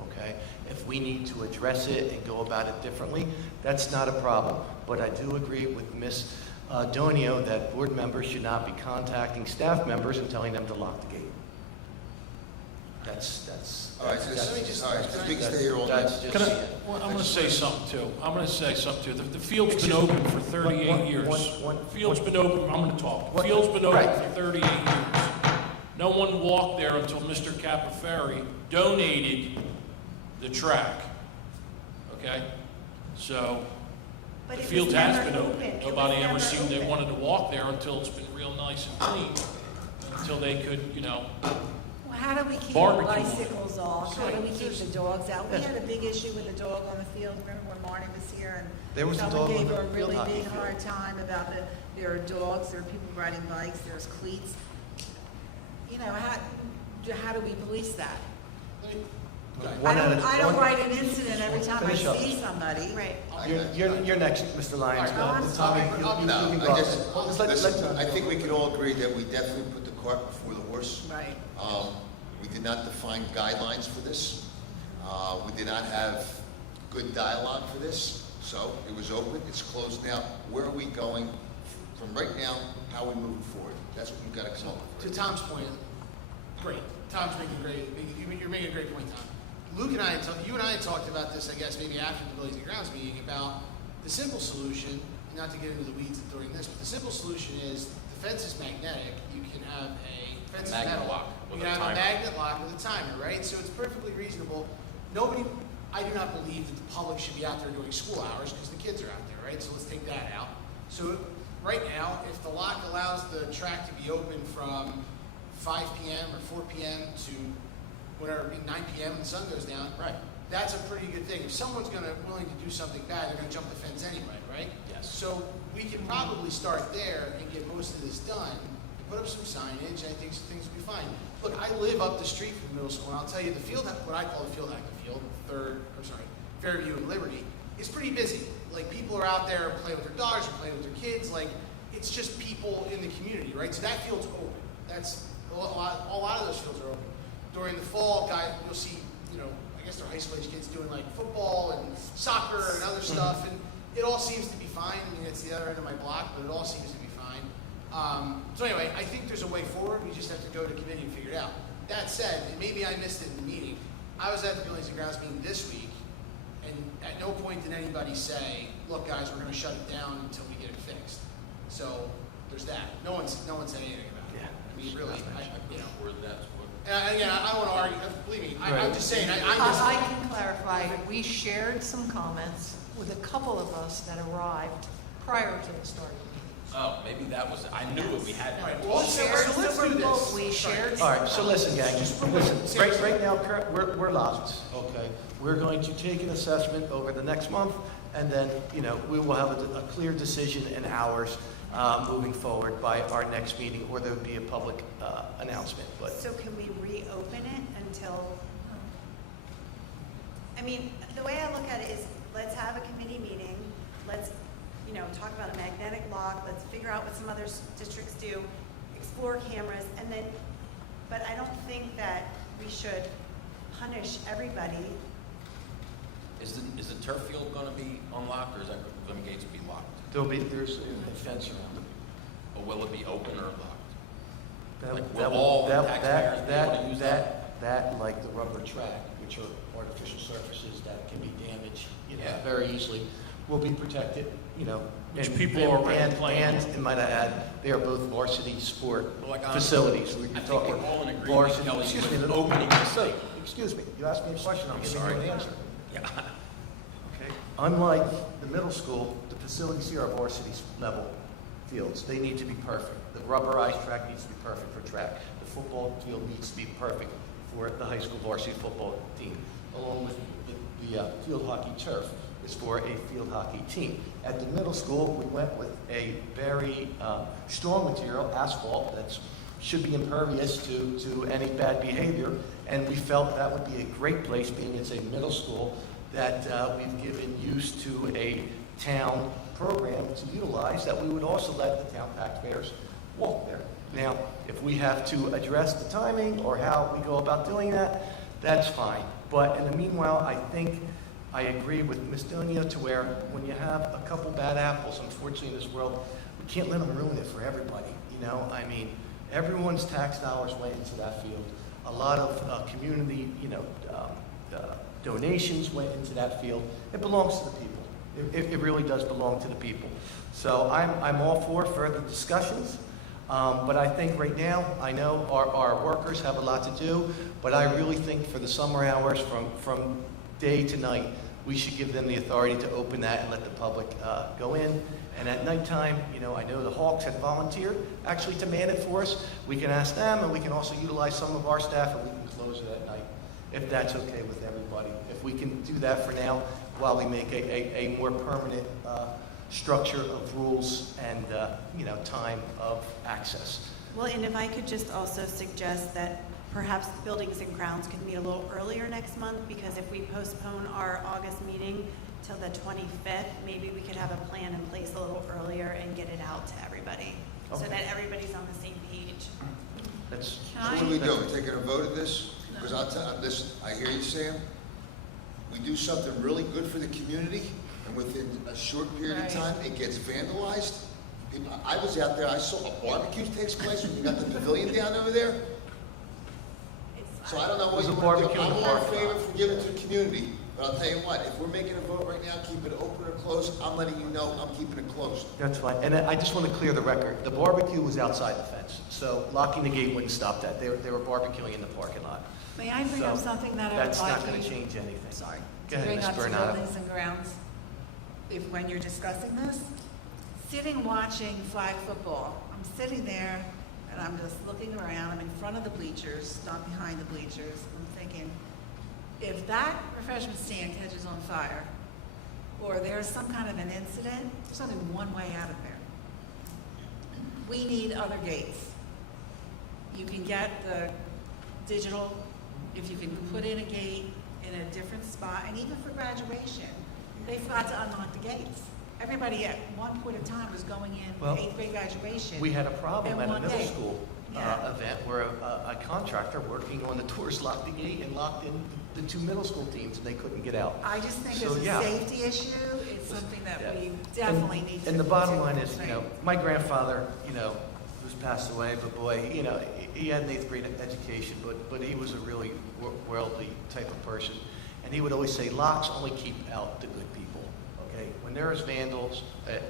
okay? If we need to address it and go about it differently, that's not a problem. But I do agree with Ms. Donio that board members should not be contacting staff members and telling them to lock the gate. That's. All right, so Let me just- all right, because we can stay here all night. That's just Can I, it. well, I'm gonna say something too. The field's been open for 38 years. one- Field's been open, I'm gonna talk. One- Field's been open right. for 38 years. No one walked there until Mr. Capaferri donated the track. Okay? So, But the it was field has never been open. open. It was Nobody ever never seemed they open. wanted to walk there until it's been real nice and clean, until they could, Well, how do we keep the Barbecue. bicycles off? How do we keep the dogs out? We had a big issue with the dog on the field, remember when Marty was here? And There was a someone dog on gave the her a really field hockey big field. hard time about there are dogs, there are people riding bikes, there's cleats. How do we police that? One at a- I don't one- write an incident every time I Finish up. see somebody. Right. You're next, Mr. Lyons. All right, Tommy, you No, can I go. guess, Let's let- listen, let- I think we can all agree that we definitely put the cart before the horse. Right. We did not define guidelines for this. We did not have good dialogue for this, so it was open, it's closed now. Where are we going from right now, how are we moving forward? That's what we've got to come up To with. Tom's point, great. Tom's you're making a great point, Tom. Luke and you and I talked about this, I guess, maybe after the Buildings and Grounds meeting, about the simple solution, not to get into the weeds during this, but the simple solution is the fence is magnetic. You can have a fence is Magnet metal. lock You with can a have a timer. magnet lock with a timer, right? So it's perfectly reasonable. I do not believe that the public should be out there during school hours because the kids are out there, right? So let's take that out. So right now, if the lock allows the track to be open from 5 p.m. or 4 p.m. to whatever, 9 p.m. when the sun goes down, right? That's a pretty good thing. If someone's willing to do something bad, they're gonna jump the fence anyway, right? Yes. So we can probably start there and get most of this done, put up some signage, and I think things will be fine. Look, I live up the street from the middle school, and I'll tell you, the field, what I call the field hockey field, Fairview and Liberty, is pretty busy. Like, people are out there playing with their daughters, or playing with their kids, like, it's just people in the community, right? So that field's open. That's, a lot of those fields are open. During the fall, you'll see, I guess they're high school age kids doing like football and soccer and other stuff, and it all seems to be fine. I mean, it's the other end of my block, but it all seems to be fine. So anyway, I think there's a way forward. We just have to go to committee and figure it out. That said, and maybe I missed it in the meeting, I was at the Buildings and Grounds meeting this week, and at no point did anybody say, look guys, we're gonna shut it down until we get it fixed. So there's that. No one said anything about it. Yeah. I mean, really, Or that's what. and again, I don't wanna argue, believe me, I'm Right. just saying, I I can clarify that we shared some comments with a couple of us that arrived prior to the start of the meeting. Oh, maybe that was, I knew it, we had. Well, so let's do this. We shared. All right, so listen, gang, listen, right now, we're locked, okay? We're going to take an assessment over the next month, and then, we will have a clear decision in hours moving forward by our next meeting, or there would be a public announcement, but. So can we reopen it until, the way I look at it is, let's have a committee meeting, let's, talk about a magnetic lock, let's figure out what some other districts do, explore cameras, and then, but I don't think that we should punish everybody. Is the turf field gonna be unlocked, or is that, them gates be locked? There's a fence around it. Or will it be open or locked? That- Like, that- will all that- taxpayers be able to use That, like the rubber track, which are artificial surfaces that can be damaged, Yeah. very easily, will be protected, Which and- people are already and- playing on. And, might I add, they are both varsity sport Well, like, facilities. I We're think talking we're all in agreement, varsity- Kelly, excuse with me, opening the site. Excuse me, you asked me a question, I'm I'm giving you sorry. an answer. Yeah. Okay. Unlike the middle school, the facilities here are varsity level fields. They need to be perfect. The rubberized track needs to be perfect for track. The football field needs to be perfect for the high school varsity football team, along with the field hockey turf is for a field hockey team. At the middle school, we went with a very strong material, asphalt, that should be impervious to any bad behavior, and we felt that would be a great place, being it's a middle school, that we've given use to a town program to utilize, that we would also let the town taxpayers walk there. Now, if we have to address the timing or how we go about doing that, that's fine. But in the meanwhile, I think I agree with Ms. Donia to where when you have a couple bad apples, unfortunately in this world, we can't let them ruin it for everybody. Everyone's tax dollars went into that field. A lot of community, donations went into that field. It belongs to the people. It really does belong to the people. So I'm all for further discussions. But I think right now, I know our workers have a lot to do, but I really think for the summer hours from day to night, we should give them the authority to open that and let the public go in. And at nighttime, I know the Hawks had volunteered actually to man it for us. We can ask them, and we can also utilize some of our staff, and we can close it at night, if that's okay with everybody. If we can do that for now, while we make a more permanent structure of rules and, time of access. Well, and if I could just also suggest that perhaps Buildings and Grounds could meet a little earlier next month, because if we postpone our August meeting till the 25th, maybe we could have a plan in place a little earlier and get it out to everybody, so Okay. that everybody's on the same page. That's, So what do we do? We taking a vote of this? Because listen, I hear you, Sam. We do something really good for the community, and within a short period of time, it gets vandalized. I was out there, I saw a barbecue takes place when you got the pavilion down over there. So I don't know what There's you a want to do. barbecue in I'm the all in parking favor lot. for giving it to the community, but I'll tell you what, if we're making a vote right now, keep it open or closed, I'm letting you know I'm keeping it closed. that's fine. And I just want to clear the record. The barbecue was outside the fence, so locking the gate wouldn't stop that. They were barbecuing in the parking lot. May I bring up So, something that I would That's like not going to you, change anything. sorry, Go to ahead, bring Ms. up to Bernardo. Buildings and Grounds, when you're discussing this, sitting watching flag football, I'm sitting there and I'm just looking around, I'm in front of the bleachers, not behind the bleachers, I'm thinking, if that refreshment stand catches on fire, or there's some kind of an incident, there's only one way out of there. We need other gates. You can get the digital, if you can put in a gate in a different spot, and even for graduation, they forgot to unlock the gates. Everybody at one point in time was going in Well, 8th grade graduation. We had a problem in at a one middle day. school Yeah. event where a contractor working on the tours locked the gate and locked in the two middle school teams, and they couldn't get out. I just think So, it's yeah. a safety issue, it's something that Yeah. we definitely need to. And the bottom line consider. is, my grandfather, who's passed away, but boy, he had an 8th grade education, but he was a really worldly type of person. And he would always say, locks only keep out the good people, okay? When there's vandals,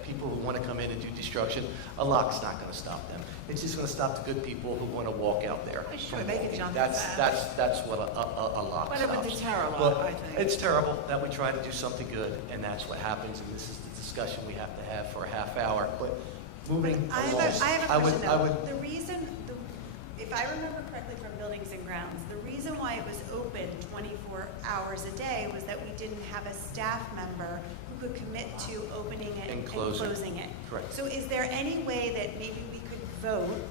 people who want to come in and do destruction, a lock's not going to stop them. It's just going to stop the good people who want to walk out there. Sure, from they can walking. jump That's what a lock But stops. it would deter a lot, But I think. it's terrible that we try to do something good, and that's what happens, and this is the discussion we have to have for a half hour. But moving I along. have a question I though. would, The reason, if I remember correctly from Buildings and Grounds, the reason why it was open 24 hours a day was that we didn't have a staff member who could commit to opening it And and closing. closing it. Correct. So is there any way that maybe we could vote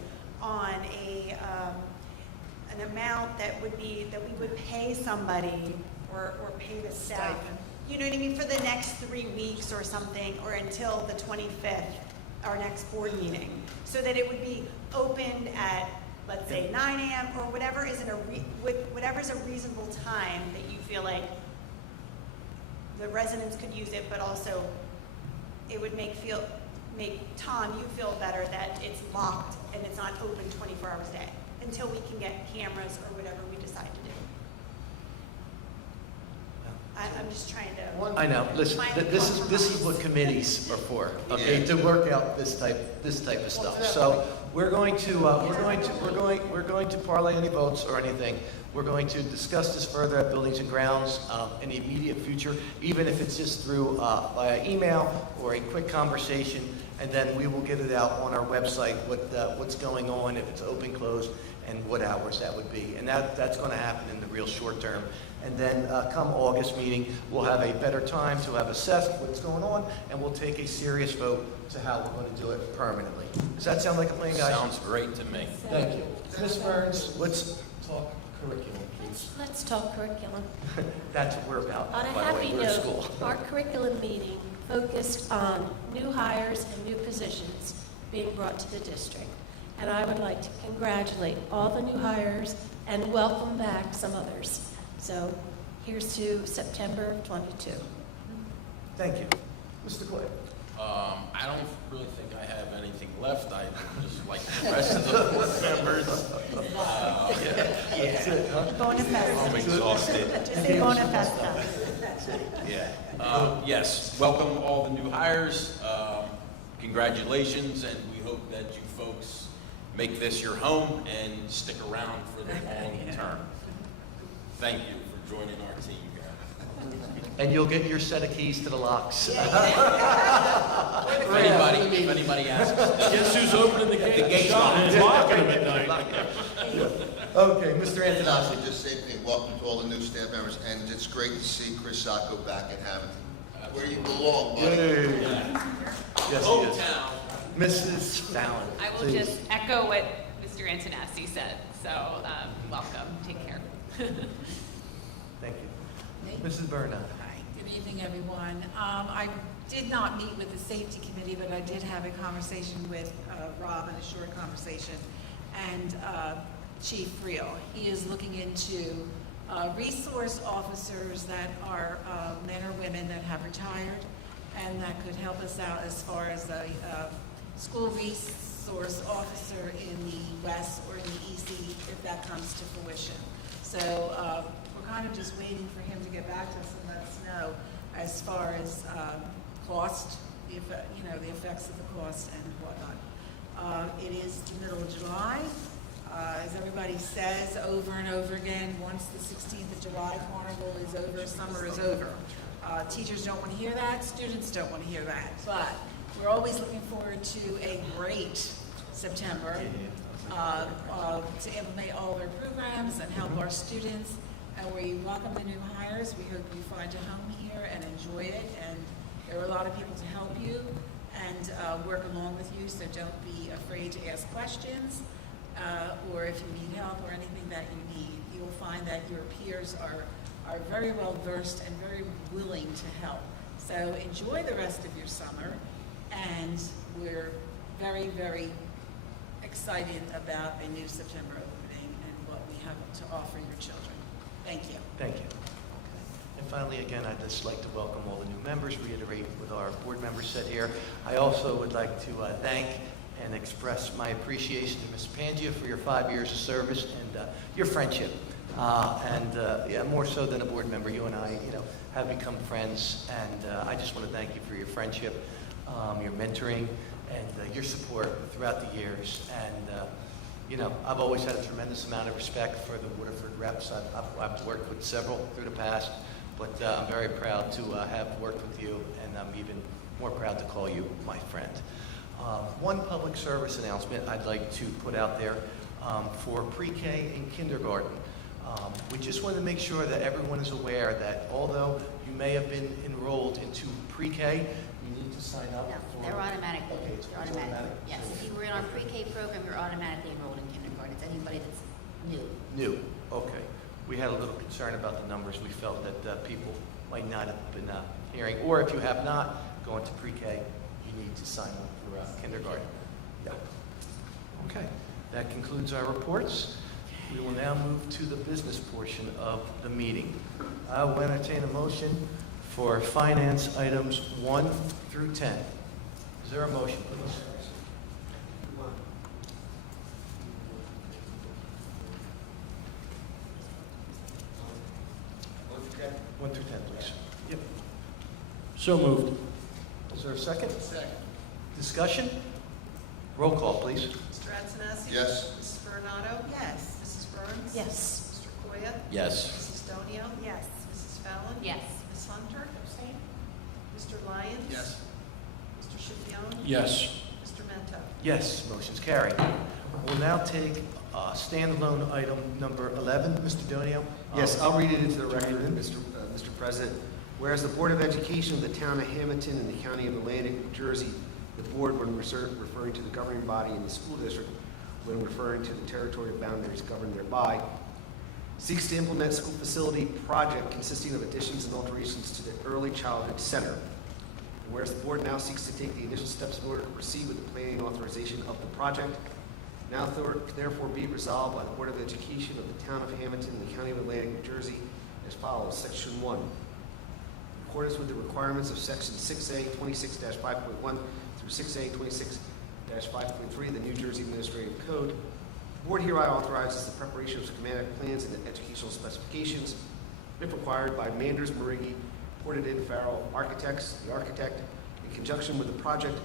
on an amount that would be, that we would pay somebody or pay the staff? Stipend. You know what I mean, for the next 3 weeks or something, or until the 25th, our next board meeting, so that it would be opened at, let's say, 9 a.m. or whatever is whatever's a reasonable time that you feel like the residents could use it, but also it would make Tom, you feel better that it's locked and it's not open 24 hours a day until we can get cameras or whatever we decide to do. I'm just trying to. I know, listen, find a this is what committees are for, okay, to work out this type of stuff. So we're going to parlay any votes or anything. We're going to discuss this further at Buildings and Grounds in the immediate future, even if it's just through via email or a quick conversation, and then we will get it out on our website what's going on, if it's open, closed, and what hours that would be. And that's going to happen in the real short term. And then come August meeting, we'll have a better time to have assessed what's going on, and we'll take a serious vote to how we're going to do it permanently. Does that sound like a plan, guys? Sounds great to me. Thank you. Ms. Burns, let's talk curriculum, please. Let's talk curriculum. That's what we're about, On a by the way. happy We're a note, school. our curriculum meeting focused on new hires and new positions being brought to the district. And I would like to congratulate all the new hires and welcome back some others. So here's to September 22. Thank you. Mr. Clay. I don't really think I have anything left. I just like the rest of the board members. Bona festa. I'm exhausted. Just say bona festa. Yeah. Yes, welcome all the new hires. Congratulations, and we hope that you folks make this your home and stick around for the long term. Thank you for joining our team, guys. And you'll get your set of keys to the locks. If anybody asks. Guess who's opening the gate? The gate's Shop locked. and locking them at night. Okay, Mr. Honestly, Antonacci. just same thing, welcome to all the new staff members, and it's great to see Chris Sacco back at Hammonton, where you belong, buddy. Yay. Yes, he is. Hometown. Mrs. Fallon. I will please. just echo what Mr. Antonacci said. So, welcome. Take care. Thank you. Mrs. Berna. Hi, good evening, everyone. I did not meet with the safety committee, but I did have a conversation with Rob, and a short conversation, and Chief Friel. He is looking into resource officers that are men or women that have retired, and that could help us out as far as a school resource officer in the west or in the EC, if that comes to fruition. So we're kind of just waiting for him to get back to us and let us know as far as cost, the effects of the cost and whatnot. It is the middle of July. As everybody says over and over again, once the 16th of July carnival is over, summer is over. Teachers don't want to hear that, students don't want to hear that, but we're always looking forward to a great September to implement all their programs and help our students. And we welcome the new hires. We hope you find a home here and enjoy it. And there are a lot of people to help you and work along with you, so don't be afraid to ask questions. Or if you need help or anything that you need, you will find that your peers are very well versed and very willing to help. So enjoy the rest of your summer, and we're very, very excited about a new September opening and what we have to offer your children. Thank you. Thank you. And finally, again, I'd just like to welcome all the new members, reiterate what our board members said here. I also would like to thank and express my appreciation to Ms. Pangia for your 5 years of service and your friendship. Yeah, more so than a board member, you and I, have become friends, and I just want to thank you for your friendship, your mentoring, and your support throughout the years. And I've always had a tremendous amount of respect for the Waterford reps. I've worked with several through the past, but I'm very proud to have worked with you, and I'm even more proud to call you my friend. One public service announcement I'd like to put out there for pre-K and kindergarten. We just want to make sure that everyone is aware that although you may have been enrolled into pre-K, you need to sign up No, for... they're automatic. Okay, it's They're automatic? Yes, if you were in our pre-K program, you're automatically enrolled in kindergarten. It's anybody that's new. New, okay. We had a little concern about the numbers. We felt that people might not have been hearing, or if you have not gone to pre-K, you need to sign up for kindergarten. Yeah. Okay, that concludes our reports. We will now move to the business portion of the meeting. I will entertain a motion for finance items 1 through 10. Is there a motion, please? 1 through 10, please. Yep. So moved. Is there a second? Second. Discussion? Roll call, please. Mr. Antonassi? Yes. Mrs. Bernardo? Yes. Mrs. Burns? Yes. Mr. Koya? Yes. Mrs. Donio? Yes. Mrs. Fallon? Yes. Ms. Hunter? Abstain. Mr. Lyons? Yes. Mr. Schipione? Yes. Mr. Mento? Yes, motion's carried. We'll now take standalone item number 11. Mr. Donio? Yes, I'll read it into the record, Mr. President. Whereas the Board of Education of the Town of Hammonton and the County of Atlantic, New Jersey, the Board, when referring to the governing body in the school district, when referring to the territorial boundaries governed thereby, seeks to implement school facility project consisting of additions and alterations to the Early Childhood Center. And whereas the Board now seeks to take the initial steps in order to proceed with the planning authorization of the project, now therefore be resolved by the Board of Education of the Town of Hammonton and the County of Atlantic, New Jersey, as follows. Section 1. In accordance with the requirements of Section 6A 26-5.1 through 6A 26-5.3 of the New Jersey Administrative Code, the Board hereby authorizes the preparation of schematic plans and educational specifications, if required, by Manders, Marigi, Ported and Farrell Architects, the architect, in conjunction with the project.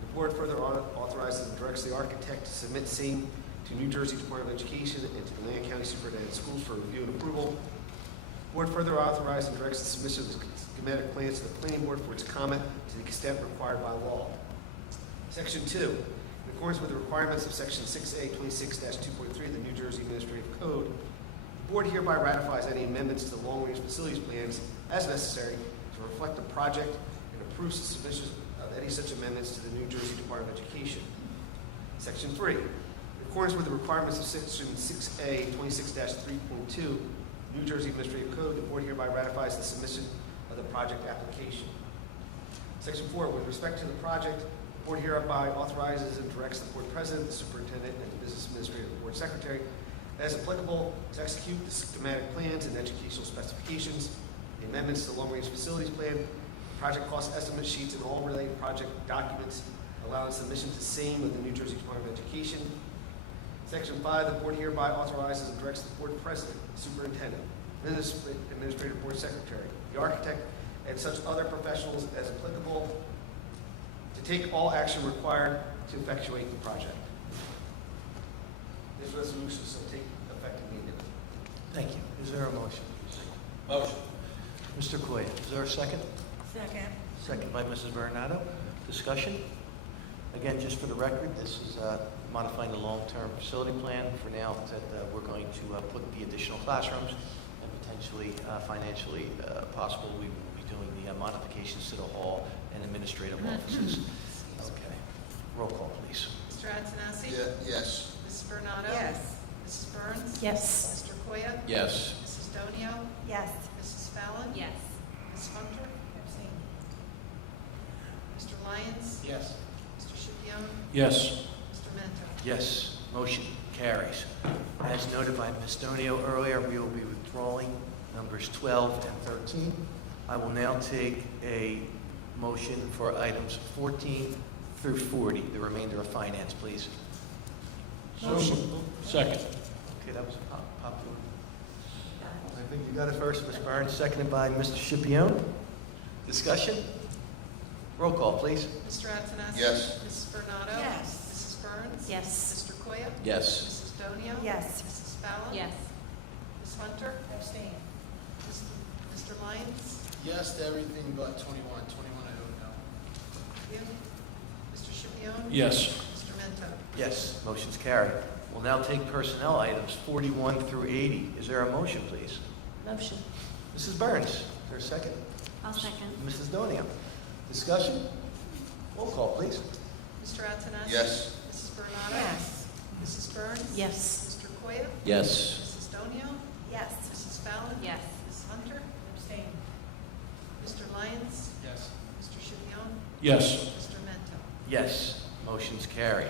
The Board further authorizes and directs the architect to submit same to New Jersey Department of Education and to the Atlantic County Superintendent of Schools for review and approval. The Board further authorizes and directs the submission of the schematic plans to the Planning Board for its comment to the extent required by law. Section 2. In accordance with the requirements of Section 6A 26-2.3 of the New Jersey Administrative Code, the Board hereby ratifies any amendments to the long-range facilities plans as necessary to reflect the project and approves the submission of any such amendments to the New Jersey Department of Education. Section 3. In accordance with the requirements of Section 6A 26-3.2 New Jersey Administrative Code, the Board hereby ratifies the submission of the project application. Section 4. With respect to the project, the Board hereby authorizes and directs the Board President, the Superintendent, and the Business Administrator Board Secretary, as applicable, to execute the schematic plans and educational specifications, the amendments to the long-range facilities plan, project cost estimate sheets, and all related project documents, allowing submission to same with the New Jersey Department of Education. Section 5, the Board hereby authorizes and directs the Board President, Superintendent, Administrative Board Secretary, the architect, and such other professionals as applicable to take all action required to effectuate the project. This resolution shall take effect immediately. Thank you. Is there a motion? Motion. Mr. Koya, is there a second? Second. Second by Mrs. Bernardo. Discussion? Again, just for the record, this is modifying the long-term facility plan. For now, that we're going to put the additional classrooms and potentially financially possible, we will be doing the modifications to the hall and administrative offices. Okay. Roll call, please. Mr. Antonassi? Yes. Mrs. Bernardo? Yes. Mrs. Burns? Yes. Mr. Koya? Yes. Mrs. Donio? Yes. Mrs. Fallon? Yes. Ms. Hunter? Abstain. Mr. Lyons? Yes. Mr. Schipione? Yes. Mr. Mento? Yes, motion carries. As noted by Ms. Donio earlier, we will be withdrawing numbers 12 and 13. I will now take a motion for items 14 through 40, the remainder of finance, please. Second. Okay, that was popular. I think you got it first, Ms. Burns, seconded by Mr. Schipione. Discussion? Roll call, please. Mr. Antonassi? Yes. Mrs. Bernardo? Yes. Mrs. Burns? Yes. Mr. Koya? Yes. Mrs. Donio? Yes. Mrs. Fallon? Yes. Ms. Hunter? Abstain. Mr. Lyons? Yes to everything but 21. 21 I don't know. You? Mr. Schipione? Scipione? Yes. Mr. Mento? Yes, motion's carried. We'll now take personnel items 41 through 80. Is there a motion, please? Motion. Mrs. Burns, is there a second? I'll second. Mrs. Donia. Discussion? Roll call, please. Mr. Antonassi? Yes. Mrs. Bernado? Yes. Mrs. Burns? Yes. Mr. Koya? Yes. Mrs. Donio? Yes. Mrs. Fallon? Yes. Ms. Hunter? Abstain. Mr. Lyons? Yes. Mr. Scipione? Yes. Mr. Mento? Yes, motion's carried.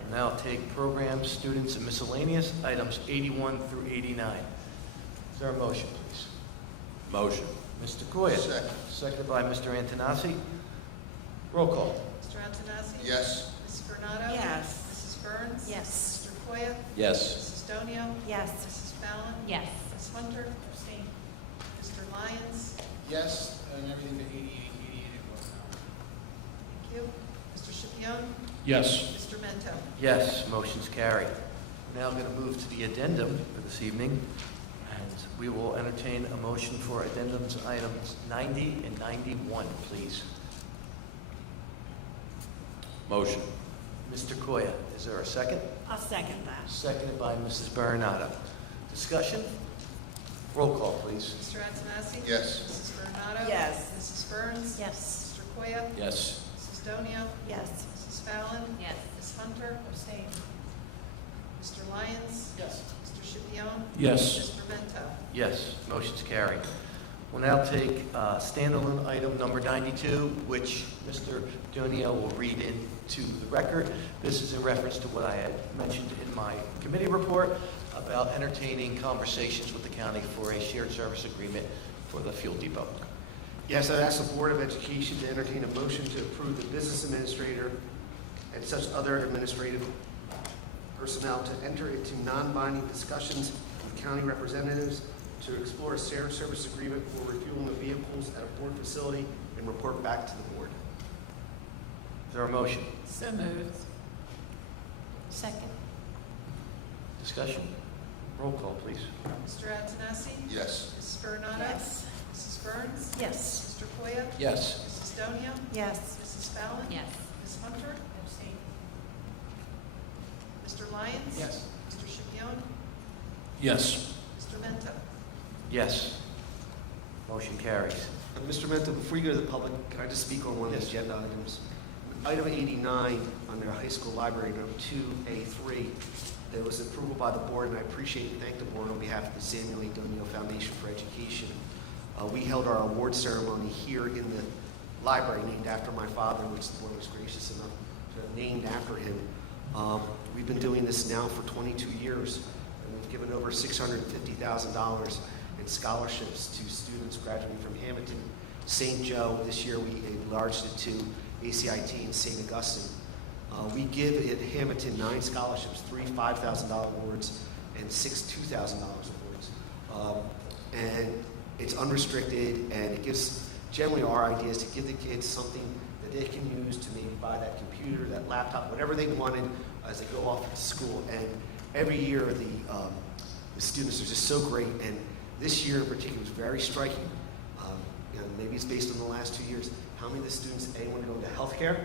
We'll now take programs, students, and miscellaneous items 81 through 89. Is there a motion, please? Motion. Mr. Koya. Second. Seconded by Mr. Antonassi. Roll call. Mr. Antonassi? Yes. Mrs. Bernado? Yes. Mrs. Burns? Yes. Mr. Koya? Yes. Mrs. Donio? Yes. Mrs. Fallon? Yes. Ms. Hunter? Abstain. Mr. Lyons? Yes, and everything to 88 it was now. Thank you. Mr. Scipione? Yes. Mr. Mento? Yes, motion's carried. We're now going to move to the addendum for this evening, and we will entertain a motion for addendums items 90 and 91, please. Motion. Mr. Koya, is there a second? I'll second that. Seconded by Mrs. Bernado. Discussion? Roll call, please. Mr. Antonassi? Yes. Mrs. Bernado? Yes. Mrs. Burns? Yes. Mr. Koya? Yes. Mrs. Donio? Yes. Mrs. Fallon? Yes. Ms. Hunter? Abstain. Mr. Lyons? Yes. Mr. Scipione? Yes. Mr. Mento? Yes, motion's carried. We'll now take standalone item number 92, which Mr. Donio will read into the record. This is in reference to what I had mentioned in my committee report about entertaining conversations with the county for a shared service agreement for the fuel depot. Yes, I'd ask the Board of Education to entertain a motion to approve the business administrator and such other administrative personnel to enter into non-binding discussions with county representatives to explore a shared service agreement for refueling of vehicles at a board facility and report back to the board. Is there a motion? So moved. Second. Discussion? Roll call, please. Mr. Antonassi? Yes. Mrs. Bernado? Yes. Mrs. Burns? Yes. Mr. Koya? Yes. Mrs. Donio? Yes. Mrs. Fallon? Yes. Ms. Hunter? Abstain. Mr. Lyons? Yes. Mr. Scipione? Yes. Mr. Mento? Yes. Motion carries. Mr. Mento, before you go to the public, can I just speak on one of the Yes. agenda items? Item 89 on their high school library, number 2A3, there was approval by the board, and I appreciate and thank the board on behalf of the Samuel A. Donio Foundation for Education. We held our award ceremony here in the library, named after my father, which the board was gracious enough to have named after him. We've been doing this now for 22 years, and we've given over $650,000 in scholarships to students graduating from Hammonton, St. Joe. This year we enlarged it to ACIT and St. Augustine. We give at Hammonton 9 scholarships, 3 $5,000 awards, and 6 $2,000 awards. And it's unrestricted, and it gives, generally our idea is to give the kids something that they can use to maybe buy that computer, that laptop, whatever they wanted as they go off to school. And every year the students are just so great, and this year in particular was very striking. Maybe it's based on the last 2 years. How many of the students, A, want to go into healthcare,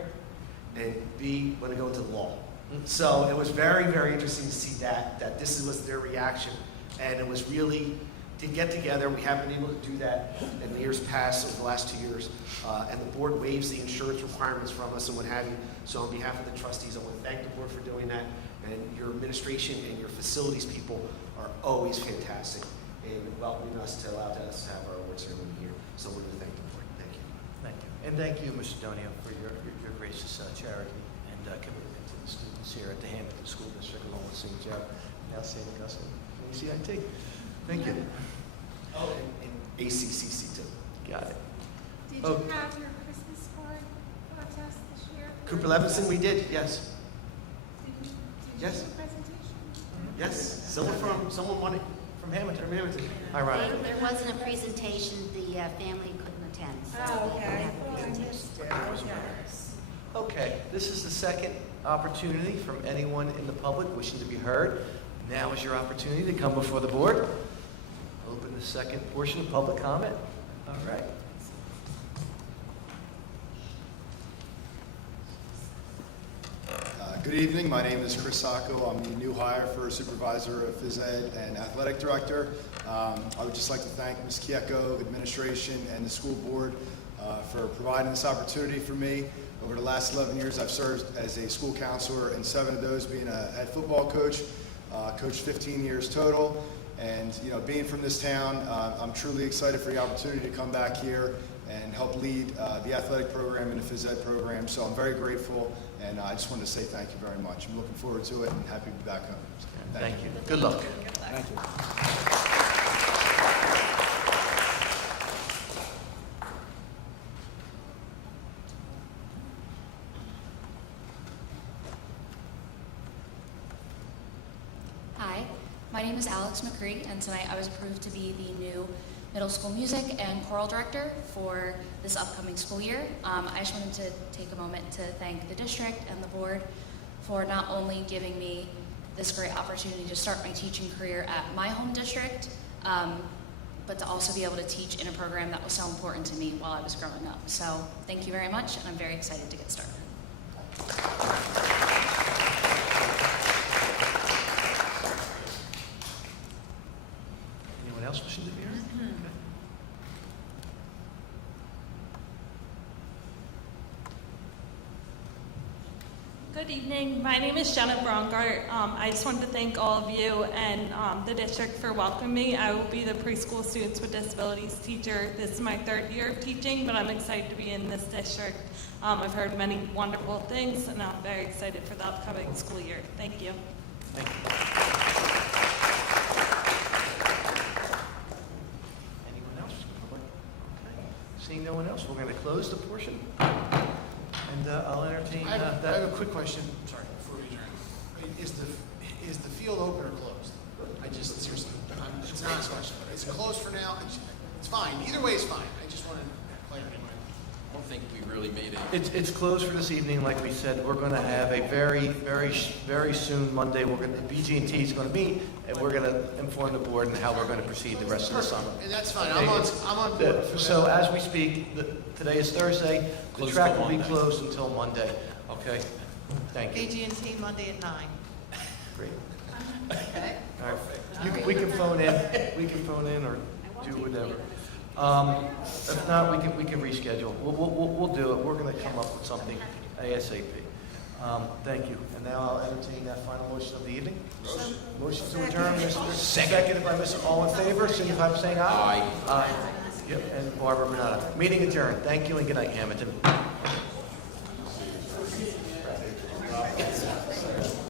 and B, want to go into law? So it was very, very interesting to see that this was their reaction. And it was really to get together. We haven't been able to do that in the years past, over the last 2 years. And the board waives the insurance requirements from us and what have you. So on behalf of the trustees, I want to thank the board for doing that. And your administration and your facilities people are always fantastic in welcoming us to allow us to have our award ceremony here. So we're going to thank the board. Thank you. Thank you. And thank you, Mr. Donio, for your gracious charity and commitment to the students here at the Hammonton School District, along with St. Joe, now St. Augustine, and ACIT. Thank you. Oh, and ACCC too. Got it. Did Oh. you have your Christmas card contest this year? Cooper Levinson, we did, yes. Did you Yes. do a presentation? Yes. Someone won it From Hammonton. from Hamilton. Ironically. There wasn't a presentation, the family couldn't attend. So Oh, we okay. have a I thought I presentation. missed it. Okay. Okay, this is the second opportunity from anyone in the public wishing to be heard. Now is your opportunity to come before the board. Open the second portion of public comment. All right. Good evening. My name is Chris Sacco. I'm the new hire for Supervisor of Phys Ed and Athletic Director. I would just like to thank Ms. Kieko, administration, and the school board for providing this opportunity for me. Over the last 11 years, I've served as a school counselor, and 7 of those being a head football coach. Coached 15 years total. And being from this town, I'm truly excited for the opportunity to come back here and help lead the athletic program and the phys ed program. So I'm very grateful, and I just wanted to say thank you very much. I'm looking forward to it and happy to be back home. Thank you. Good luck. Thank you. Hi, my name is Alex McCree, and tonight I was approved to be the new middle school music and choral director for this upcoming school year. I just wanted to take a moment to thank the district and the board for not only giving me this great opportunity to start my teaching career at my home district, but to also be able to teach in a program that was so important to me while I was growing up. So thank you very much, and I'm very excited to get started. Anyone else wishing to be heard? Good evening. My name is Jenna Brongart. I just wanted to thank all of you and the district for welcoming me. I will be the preschool students with disabilities teacher. This is my 3rd year of teaching, but I'm excited to be in this district. I've heard many wonderful things, and I'm very excited for the upcoming school year. Thank you. Thank you. Anyone else? Okay. Seeing no one else, we're going to close the portion. And I'll entertain I that. have a quick question, sorry, before we adjourn. Is the field open or closed? I just, seriously, it's not a question. It's closed for now, it's fine, either way is fine. I just wanted clarity. I don't think we really made it. It's closed for this evening. Like we said, we're going to have a very soon Monday. BG&T is going to meet, and we're going to inform the board on how we're going to proceed the rest of the summer. And that's fine, Okay. I'm on board. So as we speak, today is Thursday. The Closed track till will be Monday. closed until Monday. Okay. Thank you. BG&T Monday at 9. Great. Okay? All right. We can phone in. We can phone in or do whatever. If not, we can reschedule. We'll do it. We're going to come up with something ASAP. Thank you. And now I'll entertain that final motion of the evening. Motion to adjourn, Mr. Seconded by Mr. All in favor, signify by saying aye. Aye. Yep, and Barbara Bernada. Meeting adjourned. Thank you and good night, Hammonton.